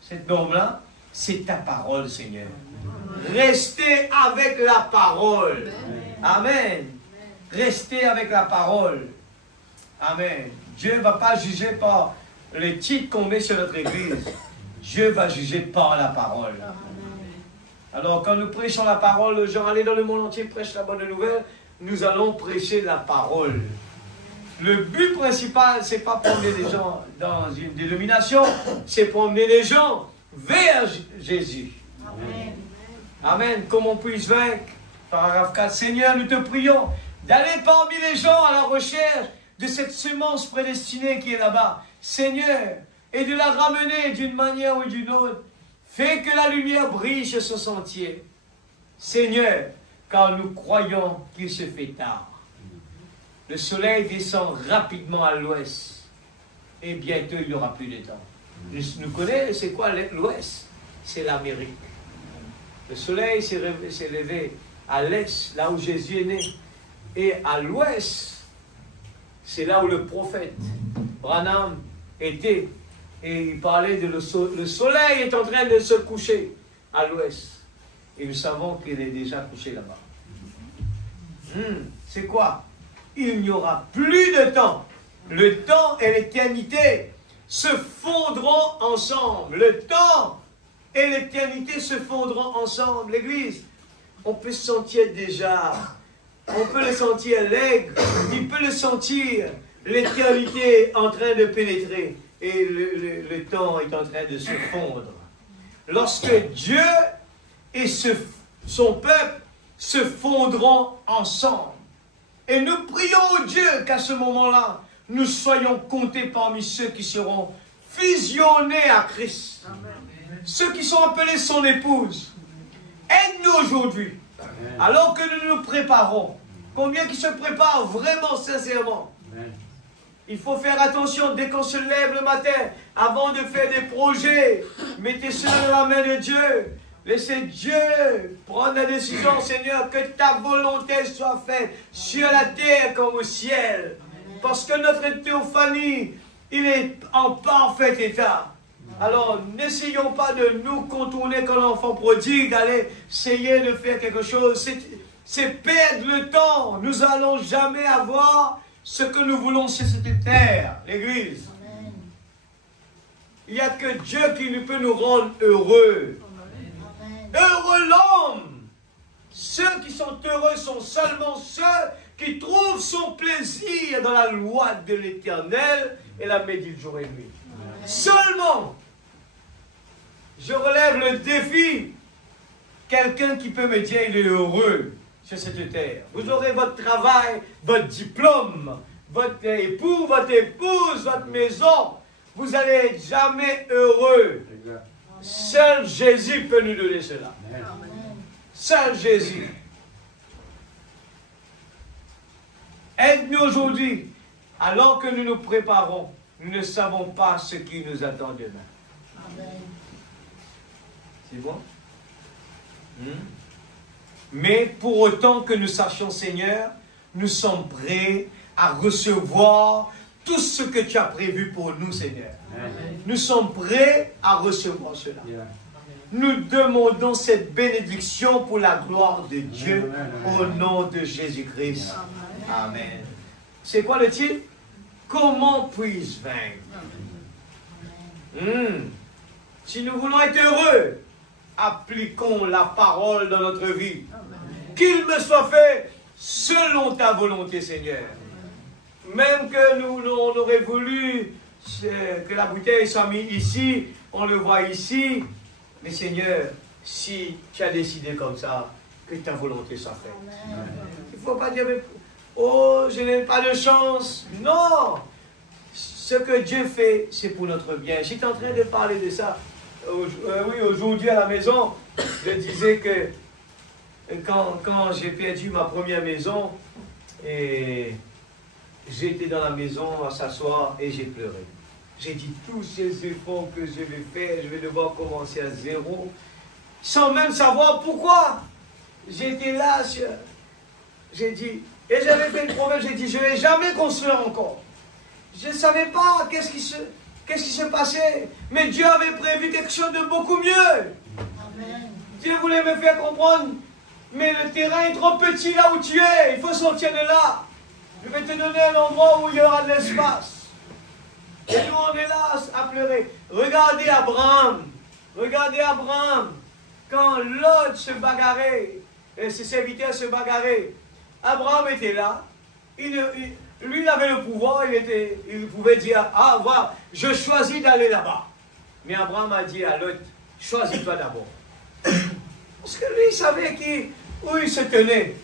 cette norme-là? C'est ta parole, Seigneur. Restez avec la parole. Amen. Restez avec la parole. Amen. Dieu ne va pas juger par les titres qu'on met sur notre Église. Dieu va juger par la parole. Alors, quand nous prêchons la parole, genre, allez dans le monde entier, prêche la bonne nouvelle, nous allons prêcher la parole. Le but principal, c'est pas promener les gens dans une dénomination, c'est promener les gens vers Jésus. Amen. Amen. Comment on puisse vaincre? Paragraphe 4. Seigneur, nous te prions d'aller parmi les gens à la recherche de cette semence prédestinée qui est là-bas. Seigneur, et de la ramener d'une manière ou d'une autre. Fais que la lumière brille sur ce sentier. Seigneur, car nous croyons qu'il se fait tard. Le soleil descend rapidement à l'ouest. Et bientôt, il n'y aura plus de temps. Nous connaissons, c'est quoi l'ouest? C'est l'Amérique. Le soleil s'est levé à l'est, là où Jésus est né. Et à l'ouest, c'est là où le prophète Branham était. Et il parlait de le soleil est en train de se coucher à l'ouest. Et nous savons qu'il est déjà couché là-bas. C'est quoi? Il n'y aura plus de temps. Le temps et l'éternité se fondront ensemble. Le temps et l'éternité se fondront ensemble. L'Église, on peut sentir déjà, on peut le sentir l'aigle, il peut le sentir, l'éternité en train de pénétrer. Et le temps est en train de se fondre. Lorsque Dieu et son peuple se fondront ensemble. Et nous prions au Dieu qu'à ce moment-là, nous soyons comptés parmi ceux qui seront fusionnés à Christ. Amen. Ceux qui sont appelés son épouse. Aide-nous aujourd'hui, alors que nous nous préparons. Combien qui se préparent vraiment, sincèrement? Amen. Il faut faire attention dès qu'on se lève le matin, avant de faire des projets, mettez cela dans la main de Dieu. Laissez Dieu prendre la décision, Seigneur, que ta volonté soit faite sur la terre comme au ciel. Parce que notre théophanie, il est en parfait état. Alors, n'essayons pas de nous contourner comme l'enfant prodigue, d'aller essayer de faire quelque chose. C'est perdre le temps. Nous n'allons jamais avoir ce que nous voulons sur cette terre, l'Église. Amen. Il n'y a que Dieu qui peut nous rendre heureux. Amen. Heureux l'homme. Ceux qui sont heureux sont seulement ceux qui trouvent son plaisir dans la loi de l'Éternel et la méditent jour et nuit. Amen. Seulement, je relève le défi. Quelqu'un qui peut me dire il est heureux sur cette terre. Vous aurez votre travail, votre diplôme, votre époux, votre épouse, votre maison. Vous allez être jamais heureux. Seul Jésus peut nous donner cela. Amen. Seul Jésus. Aide-nous aujourd'hui, alors que nous nous préparons. Nous ne savons pas ce qui nous attend demain. Amen. C'est bon? Mais pour autant que nous sachions, Seigneur, nous sommes prêts à recevoir tout ce que tu as prévu pour nous, Seigneur. Nous sommes prêts à recevoir cela. Nous demandons cette bénédiction pour la gloire de Dieu au nom de Jésus-Christ. Amen. C'est quoi le titre? Comment puis-je vaincre? Si nous voulons être heureux, appliquons la parole dans notre vie. Qu'il me soit fait selon ta volonté, Seigneur. Même que on aurait voulu que la bouteille soit mise ici, on le voit ici. Mais Seigneur, si tu as décidé comme ça, que ta volonté soit faite. Il ne faut pas dire, oh, je n'ai pas de chance. Non! Ce que Dieu fait, c'est pour notre bien. J'étais en train de parler de ça. Oui, aujourd'hui à la maison, je disais que quand j'ai perdu ma première maison, et j'étais dans la maison à s'asseoir et j'ai pleuré. J'ai dit, tous ces efforts que je vais faire, je vais devoir commencer à zéro, sans même savoir pourquoi. J'étais là, j'ai dit, et j'avais fait le problème, j'ai dit, je ne vais jamais construire encore. Je ne savais pas qu'est-ce qui se passait, mais Dieu avait prévu quelque chose de beaucoup mieux. Amen. Dieu voulait me faire comprendre, mais le terrain est trop petit là où tu es, il faut sortir de là. Je vais te donner un endroit où il y aura de l'espace. Et nous, on est là à pleurer. Regardez Abraham. Quand Lot se bagarrait, et ses serviteurs se bagarraient, Abraham était là. Lui, il avait le pouvoir, il pouvait dire, ah, voilà, je choisis d'aller là-bas. Mais Abraham a dit à Lot, choisis-toi d'abord. Parce que lui, il savait où il se tenait.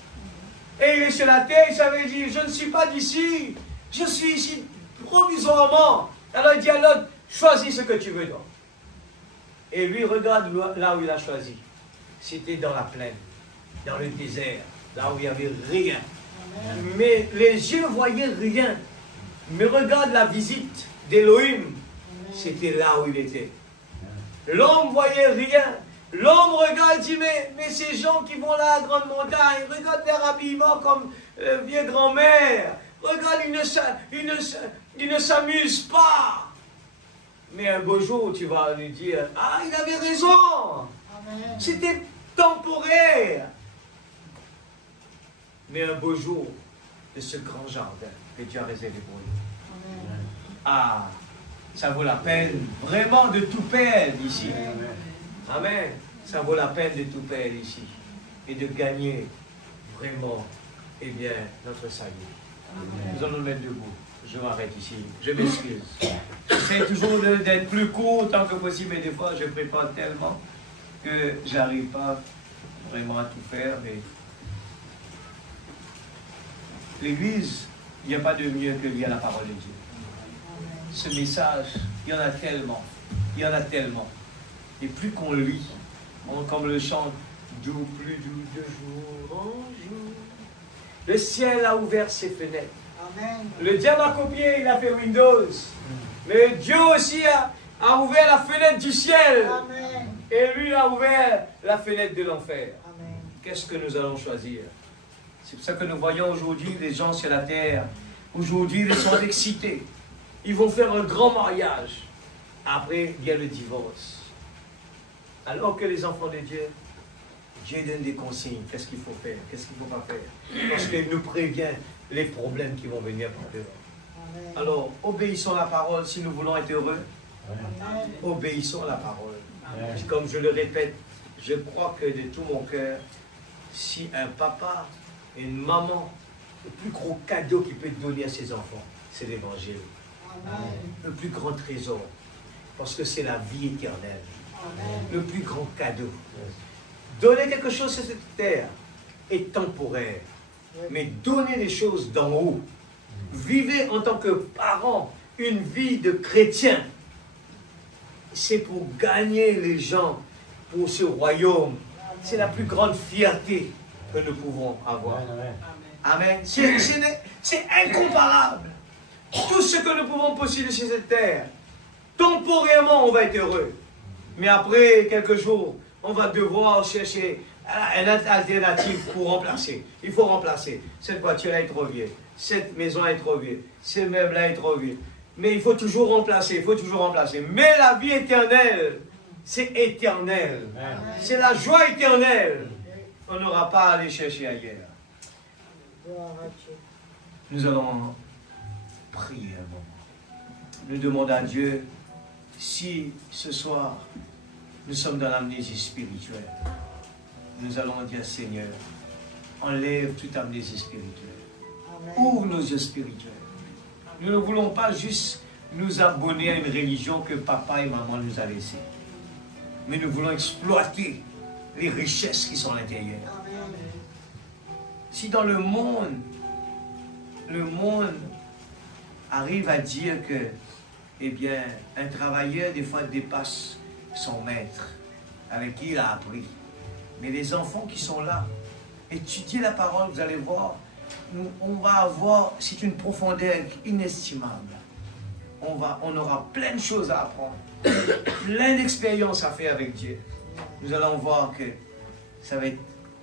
Et il est sur la terre, il savait dire, je ne suis pas d'ici, je suis ici provisoirement. Alors il dit à l'autre, choisis ce que tu veux donc. Et lui, regarde là où il a choisi. C'était dans la plaine, dans le désert, là où il n'y avait rien. Amen. Mais les yeux voyaient rien. Mais regarde la visite d'Élohim, c'était là où il était. L'homme voyait rien. L'homme regarde, dit, mais ces gens qui vont là à la grande montagne, regarde leur habillement comme vieille grand-mère. Regarde, ils ne s'amusent pas. Mais un beau jour, tu vas lui dire, ah, il avait raison. C'était temporaire. Mais un beau jour de ce grand jardin que Dieu a réservé pour nous. Amen. Ah, ça vaut la peine vraiment de tout perdre ici. Amen. Amen. Ça vaut la peine de tout perdre ici et de gagner vraiment, eh bien, notre salut. Amen. Nous allons nous mettre debout. Je m'arrête ici. Je m'excuse. J'essaie toujours d'être plus court tant que possible, mais des fois je prépare tellement que j'arrive pas vraiment à tout faire. Mais l'Église, il n'y a pas de mieux que lire la parole de Dieu. Ce message, il y en a tellement. Il y en a tellement. Et plus qu'on lit, comme le chante, doux, plus doux de jour en jour. Le ciel a ouvert ses fenêtres. Amen. Le diable a copié, il a fait Windows. Mais Dieu aussi a ouvert la fenêtre du ciel. Amen. Et lui a ouvert la fenêtre de l'enfer. Qu'est-ce que nous allons choisir? C'est pour ça que nous voyons aujourd'hui les gens sur la terre. Aujourd'hui, ils sont excités. Ils vont faire un grand mariage. Après, il y a le divorce. Alors que les enfants de Dieu, Dieu donne des consignes. Qu'est-ce qu'il faut faire? Qu'est-ce qu'il ne faut pas faire? Parce qu'il nous prévient les problèmes qui vont venir par devant. Alors, obéissons à la parole si nous voulons être heureux. Amen. Obéissons à la parole. Amen. Comme je le répète, je crois que de tout mon cœur, si un papa et une maman, le plus gros cadeau qu'il peut donner à ses enfants, c'est l'évangile. Le plus grand trésor. Parce que c'est la vie éternelle. Amen. Le plus grand cadeau. Donner quelque chose sur cette terre est temporaire. Mais donner des choses d'en haut. Vivez en tant que parent une vie de chrétien. C'est pour gagner les gens pour ce royaume. C'est la plus grande fierté que nous pouvons avoir. Amen. C'est incomparable. Tout ce que nous pouvons posséder sur cette terre, temporairement, on va être heureux. Mais après quelques jours, on va devoir chercher une alternative pour remplacer. Il faut remplacer. Cette voiture est trop vieille. cette maison est trop vieille, ce meuble-là est trop vieux. Mais il faut toujours remplacer, il faut toujours remplacer. Mais la vie éternelle, c'est éternel. C'est la joie éternelle. On n'aura pas à aller chercher ailleurs. Nous allons prier un moment. Nous demandons à Dieu si ce soir nous sommes dans l'amnésie spirituelle. Nous allons dire Seigneur, enlève toute amnésie spirituelle. Ouvre nos yeux spirituels. Nous ne voulons pas juste nous abonner à une religion que papa et maman nous ont laissée. Mais nous voulons exploiter les richesses qui sont à l'intérieur. Si dans le monde arrive à dire que, eh bien, un travailleur des fois dépasse son maître avec qui il a appris. Mais les enfants qui sont là, étudiez la parole, vous allez voir, on va avoir, c'est une profondeur inestimable. On aura plein de choses à apprendre, plein d'expériences à faire avec Dieu. Nous allons voir que ça va être,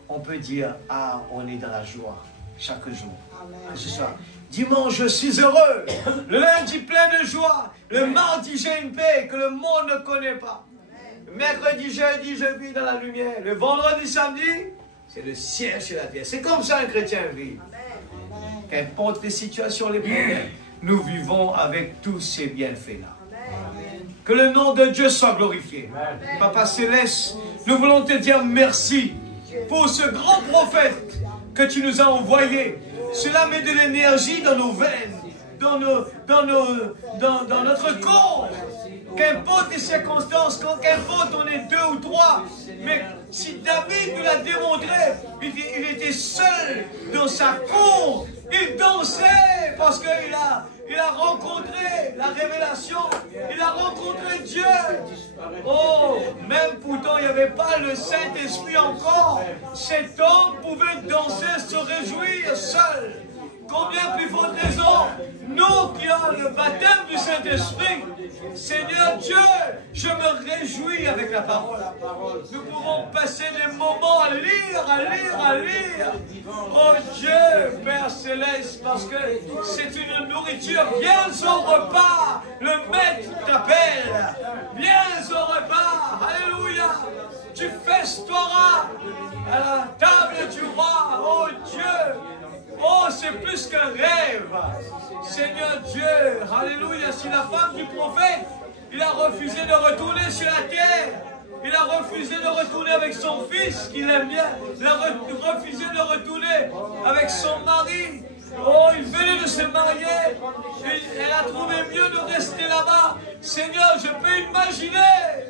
on peut dire, ah, on est dans la joie chaque jour. Que ce soit dimanche, je suis heureux. Le lundi, plein de joie. Le mardi, j'ai une paix que le monde ne connaît pas. Le mercredi, jeudi, je vis dans la lumière. Le vendredi, samedi, c'est le ciel sur la terre. C'est comme ça un chrétien vit. Qu'importe les situations, les problèmes, nous vivons avec tous ces bienfaits-là. Que le nom de Dieu soit glorifié. Papa Céleste, nous voulons te dire merci pour ce grand prophète que tu nous as envoyé. Cela met de l'énergie dans nos veines, dans notre corps. Qu'importe les circonstances, qu'importe on est 2 ou 3, mais si David nous l'a démontré, il était seul dans sa cour, il dansait parce qu'il a rencontré la révélation, il a rencontré Dieu. Oh, même pourtant il n'y avait pas le Saint-Esprit encore, cet homme pouvait danser, se réjouir seul. Combien plus forte raison, nous qui avons le baptême du Saint-Esprit, Seigneur Dieu, je me réjouis avec la parole. Nous pouvons passer des moments à lire. Oh Dieu, Père Céleste, parce que c'est une nourriture. Viens au repas, le Maître t'appelle. Viens au repas, alléluia. Tu festoieras à la table du roi, oh Dieu. Oh, c'est plus qu'un rêve. Seigneur Dieu, alléluia, si la femme du prophète, il a refusé de retourner sur la terre, il a refusé de retourner avec son fils, qu'il aime bien, il a refusé de retourner avec son mari. Oh, il venait de se marier, elle a trouvé mieux de rester là-bas. Seigneur, je peux imaginer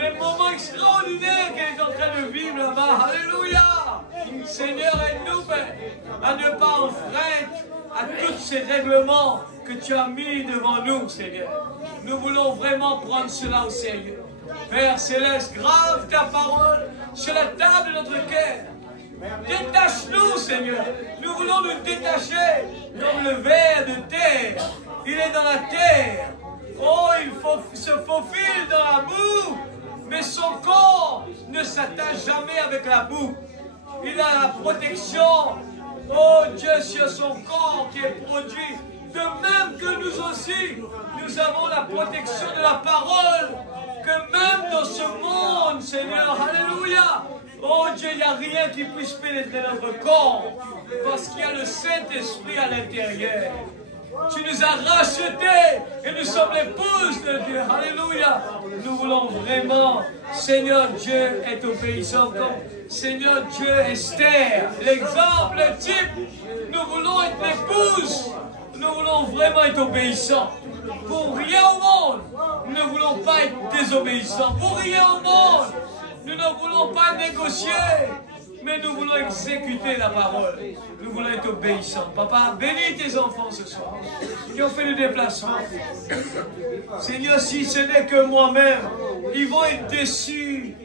les moments extraordinaires qu'elle est en train de vivre là-bas. Alléluia. Seigneur, aide-nous à ne pas enfreindre à tous ces règlements que tu as mis devant nous, Seigneur. Nous voulons vraiment prendre cela au sérieux. Père Céleste, grave ta parole sur la table de notre cœur. Détache-nous, Seigneur. Nous voulons nous détacher comme le ver de terre. Il est dans la terre. Oh, il se faufile dans la boue. Mais son corps ne s'attache jamais avec la boue. Il a la protection, oh Dieu, sur son corps qui est produit. De même que nous aussi, nous avons la protection de la parole. Que même dans ce monde, Seigneur, alléluia. Oh Dieu, il n'y a rien qui puisse pénétrer notre corps. Parce qu'il y a le Saint-Esprit à l'intérieur. Tu nous as rachetés et nous sommes l'épouse de Dieu. Alléluia. Nous voulons vraiment, Seigneur Dieu, être obéissant comme Seigneur Dieu Esther, l'exemple type. Nous voulons être l'épouse. Nous voulons vraiment être obéissants. Pour rien au monde, nous ne voulons pas être désobéissants. Pour rien au monde, nous ne voulons pas négocier. Mais nous voulons exécuter la parole. Nous voulons être obéissants. Papa, bénis tes enfants ce soir qui ont fait le déplacement. Seigneur, si ce n'est que moi-même, ils vont être déçus.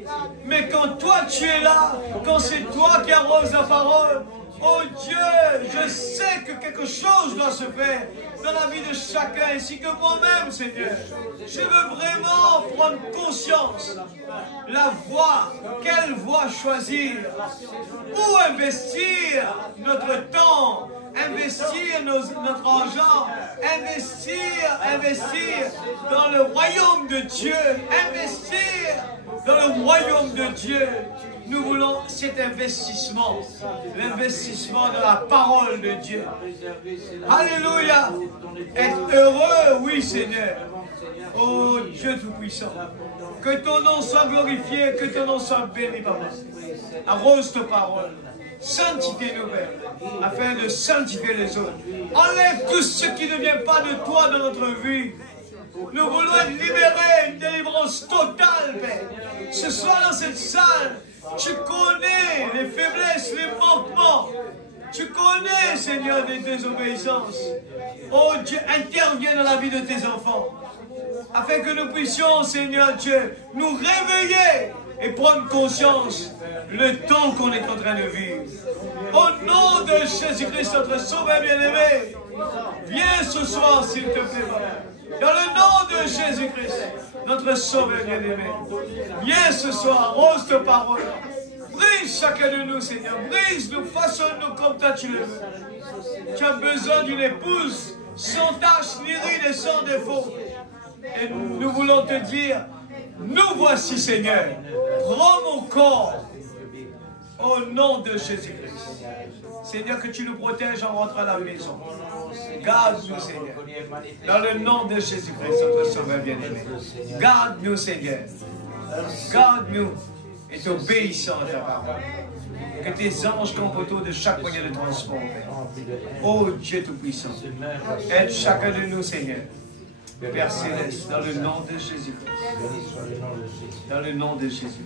Mais quand toi tu es là, quand c'est toi qui arroses la parole, oh Dieu, je sais que quelque chose doit se faire dans la vie de chacun, ainsi que moi-même, Seigneur. Je veux vraiment prendre conscience. La voie, quelle voie choisir? Où investir notre temps, investir notre argent, investir dans le royaume de Dieu, investir dans le royaume de Dieu. Nous voulons cet investissement, l'investissement dans la parole de Dieu. Alléluia. Être heureux, oui Seigneur. Oh Dieu Tout-Puissant. Que ton nom soit glorifié, que ton nom soit béni, Papa. Arrose ta parole. Sanctifie-nous, Père, afin de sanctifier les autres. Enlève tout ce qui ne vient pas de toi dans notre vie. Nous voulons être libérés, une délivrance totale, Père. Ce soir dans cette salle, tu connais les faiblesses, les manquements. Tu connais, Seigneur, des désobéissances. Oh Dieu, interviens dans la vie de tes enfants. Afin que nous puissions, Seigneur Dieu, nous réveiller et prendre conscience le temps qu'on est en train de vivre. Au nom de Jésus-Christ, notre Sauveur bien-aimé, viens ce soir, s'il te plaît. Dans le nom de Jésus-Christ, notre Sauveur bien-aimé, viens ce soir, rose ta parole. Brise chacun de nous, Seigneur. Brise-nous, façonne-nous comme toi tu le veux. Tu as besoin d'une épouse sans tache, ni ride et sans défaut. Et nous voulons te dire, nous voici, Seigneur. Prends mon corps au nom de Jésus-Christ. Seigneur, que tu nous protèges en rentrant à la maison. Garde-nous, Seigneur. Dans le nom de Jésus-Christ, notre Sauveur bien-aimé. Garde-nous, Seigneur. Garde-nous et t'obéissant à ta parole. Que tes anges campent autour de chaque moyen de transport. Oh Dieu Tout-Puissant, aide chacun de nous, Seigneur. Père Céleste, dans le nom de Jésus-Christ. Dans le nom de Jésus-Christ.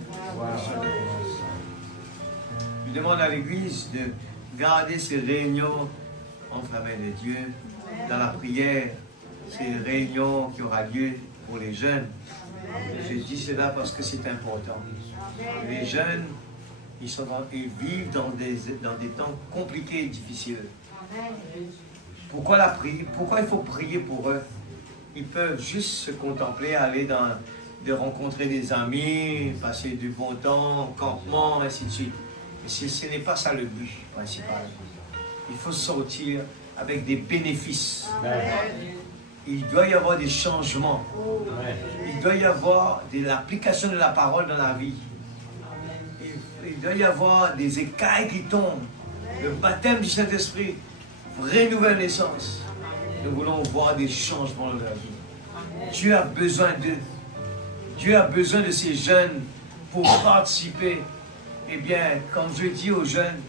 Je demande à l'Église de garder ces réunions entre la main de Dieu, dans la prière, ces réunions qui aura lieu pour les jeunes. Je dis cela parce que c'est important. Les jeunes, ils vivent dans des temps compliqués et difficiles. Pourquoi la prière? Pourquoi il faut prier pour eux? Ils peuvent juste se contempler, aller de rencontrer des amis, passer du bon temps, campement, ainsi de suite. Mais ce n'est pas ça le but principal. Il faut sortir avec des bénéfices. Il doit y avoir des changements. Il doit y avoir l'application de la parole dans la vie. Il doit y avoir des écailles qui tombent. Le baptême du Saint-Esprit, vraie nouvelle naissance. Nous voulons voir des changements dans la vie. Dieu a besoin d'eux. Dieu a besoin de ces jeunes pour participer. Eh bien, comme je dis aux jeunes,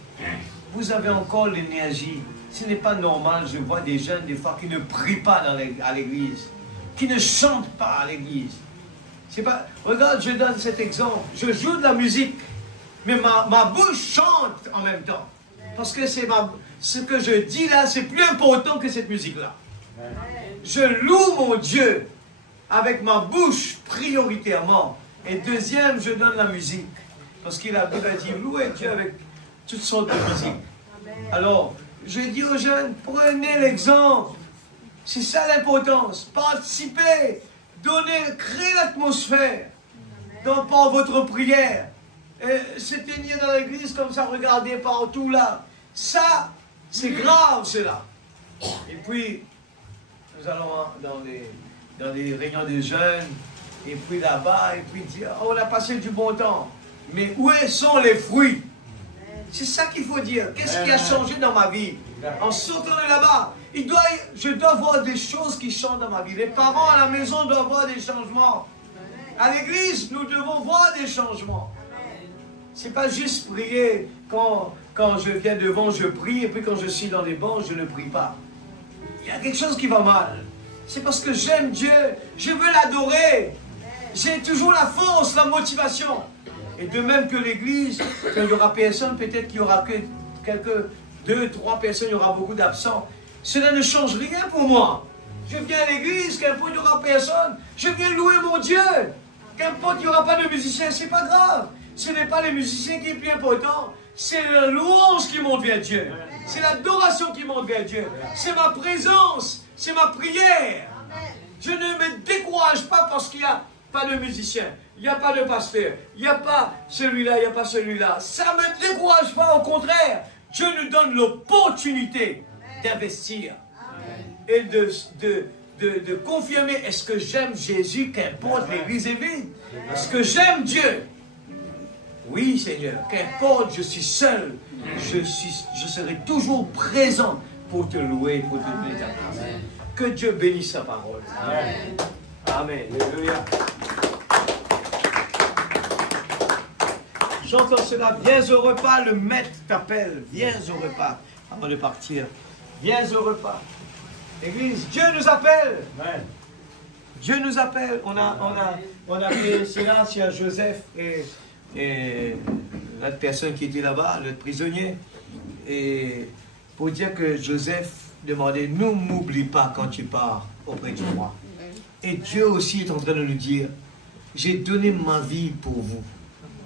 vous avez encore l'énergie. Ce n'est pas normal, je vois des jeunes des fois qui ne prient pas à l'église, qui ne chantent pas à l'église. C'est pas. Regarde, je donne cet exemple. Je joue de la musique, mais ma bouche chante en même temps. Parce que ce que je dis là, c'est plus important que cette musique-là. Je loue mon Dieu avec ma bouche prioritairement. Et deuxième, je donne la musique. Parce qu'il a dit, louez Dieu avec toutes sortes de musique. Alors, je dis aux jeunes, prenez l'exemple. C'est ça l'importance. Participez, donnez, créez l'atmosphère par votre prière. Se tenir dans l'église comme ça, regardez partout là. Ça, c'est grave cela. Et puis, nous allons dans des réunions de jeunes, et puis là-bas, et puis dire, oh, on a passé du bon temps. Mais où sont les fruits? C'est ça qu'il faut dire. Qu'est-ce qui a changé dans ma vie? En sortant de là-bas, je dois voir des choses qui changent dans ma vie. Les parents à la maison doivent voir des changements. À l'église, nous devons voir des changements. C'est pas juste prier quand je viens devant, je prie, et puis quand je suis dans les bancs, je ne prie pas. Il y a quelque chose qui va mal. C'est parce que j'aime Dieu, je veux l'adorer. J'ai toujours la force, la motivation. Et de même que l'église, quand il n'y aura personne, peut-être qu'il n'y aura que quelques 2, 3 personnes, il y aura beaucoup d'absents. Cela ne change rien pour moi. Je viens à l'église, qu'importe il n'y aura personne, je viens louer mon Dieu. Qu'importe il n'y aura pas de musiciens, c'est pas grave. Ce n'est pas les musiciens qui est plus important, c'est la louange qui monte vers Dieu. C'est l'adoration qui monte vers Dieu. C'est ma présence, c'est ma prière. Je ne me décourage pas parce qu'il n'y a pas de musicien, il n'y a pas de pasteur, il n'y a pas celui-là, il n'y a pas celui-là. Ça ne me décourage pas, au contraire. Dieu nous donne l'opportunité d'investir et de confirmer, est-ce que j'aime Jésus, qu'importe l'église est vide? Est-ce que j'aime Dieu? Oui, Seigneur, qu'importe, je suis seul, je serai toujours présent pour te louer, pour te bénir. Que Dieu bénisse sa parole. Amen. Amen. Alléluia. J'entends cela. Viens au repas, le maître t'appelle. Viens au repas. Avant de partir, viens au repas. Église, Dieu nous appelle. Amen. Dieu nous appelle. On a fait cela sur Joseph et l'autre personne qui était là-bas, l'autre prisonnier. Et pour dire que Joseph demandait, ne m'oublie pas quand tu pars auprès du roi. Et Dieu aussi est en train de nous dire, j'ai donné ma vie pour vous.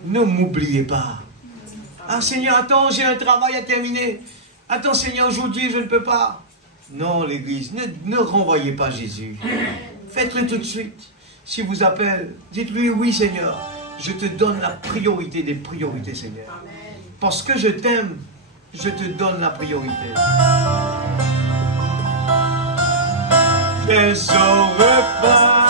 Ne m'oubliez pas. Ah Seigneur, attends, j'ai un travail à terminer. Attends Seigneur, aujourd'hui je ne peux pas. Non, l'Église, ne renvoyez pas Jésus. Faites-le tout de suite. S'il vous appelle, dites-lui, oui Seigneur, je te donne la priorité des priorités Seigneur. Parce que je t'aime, je te donne la priorité. Viens au repas.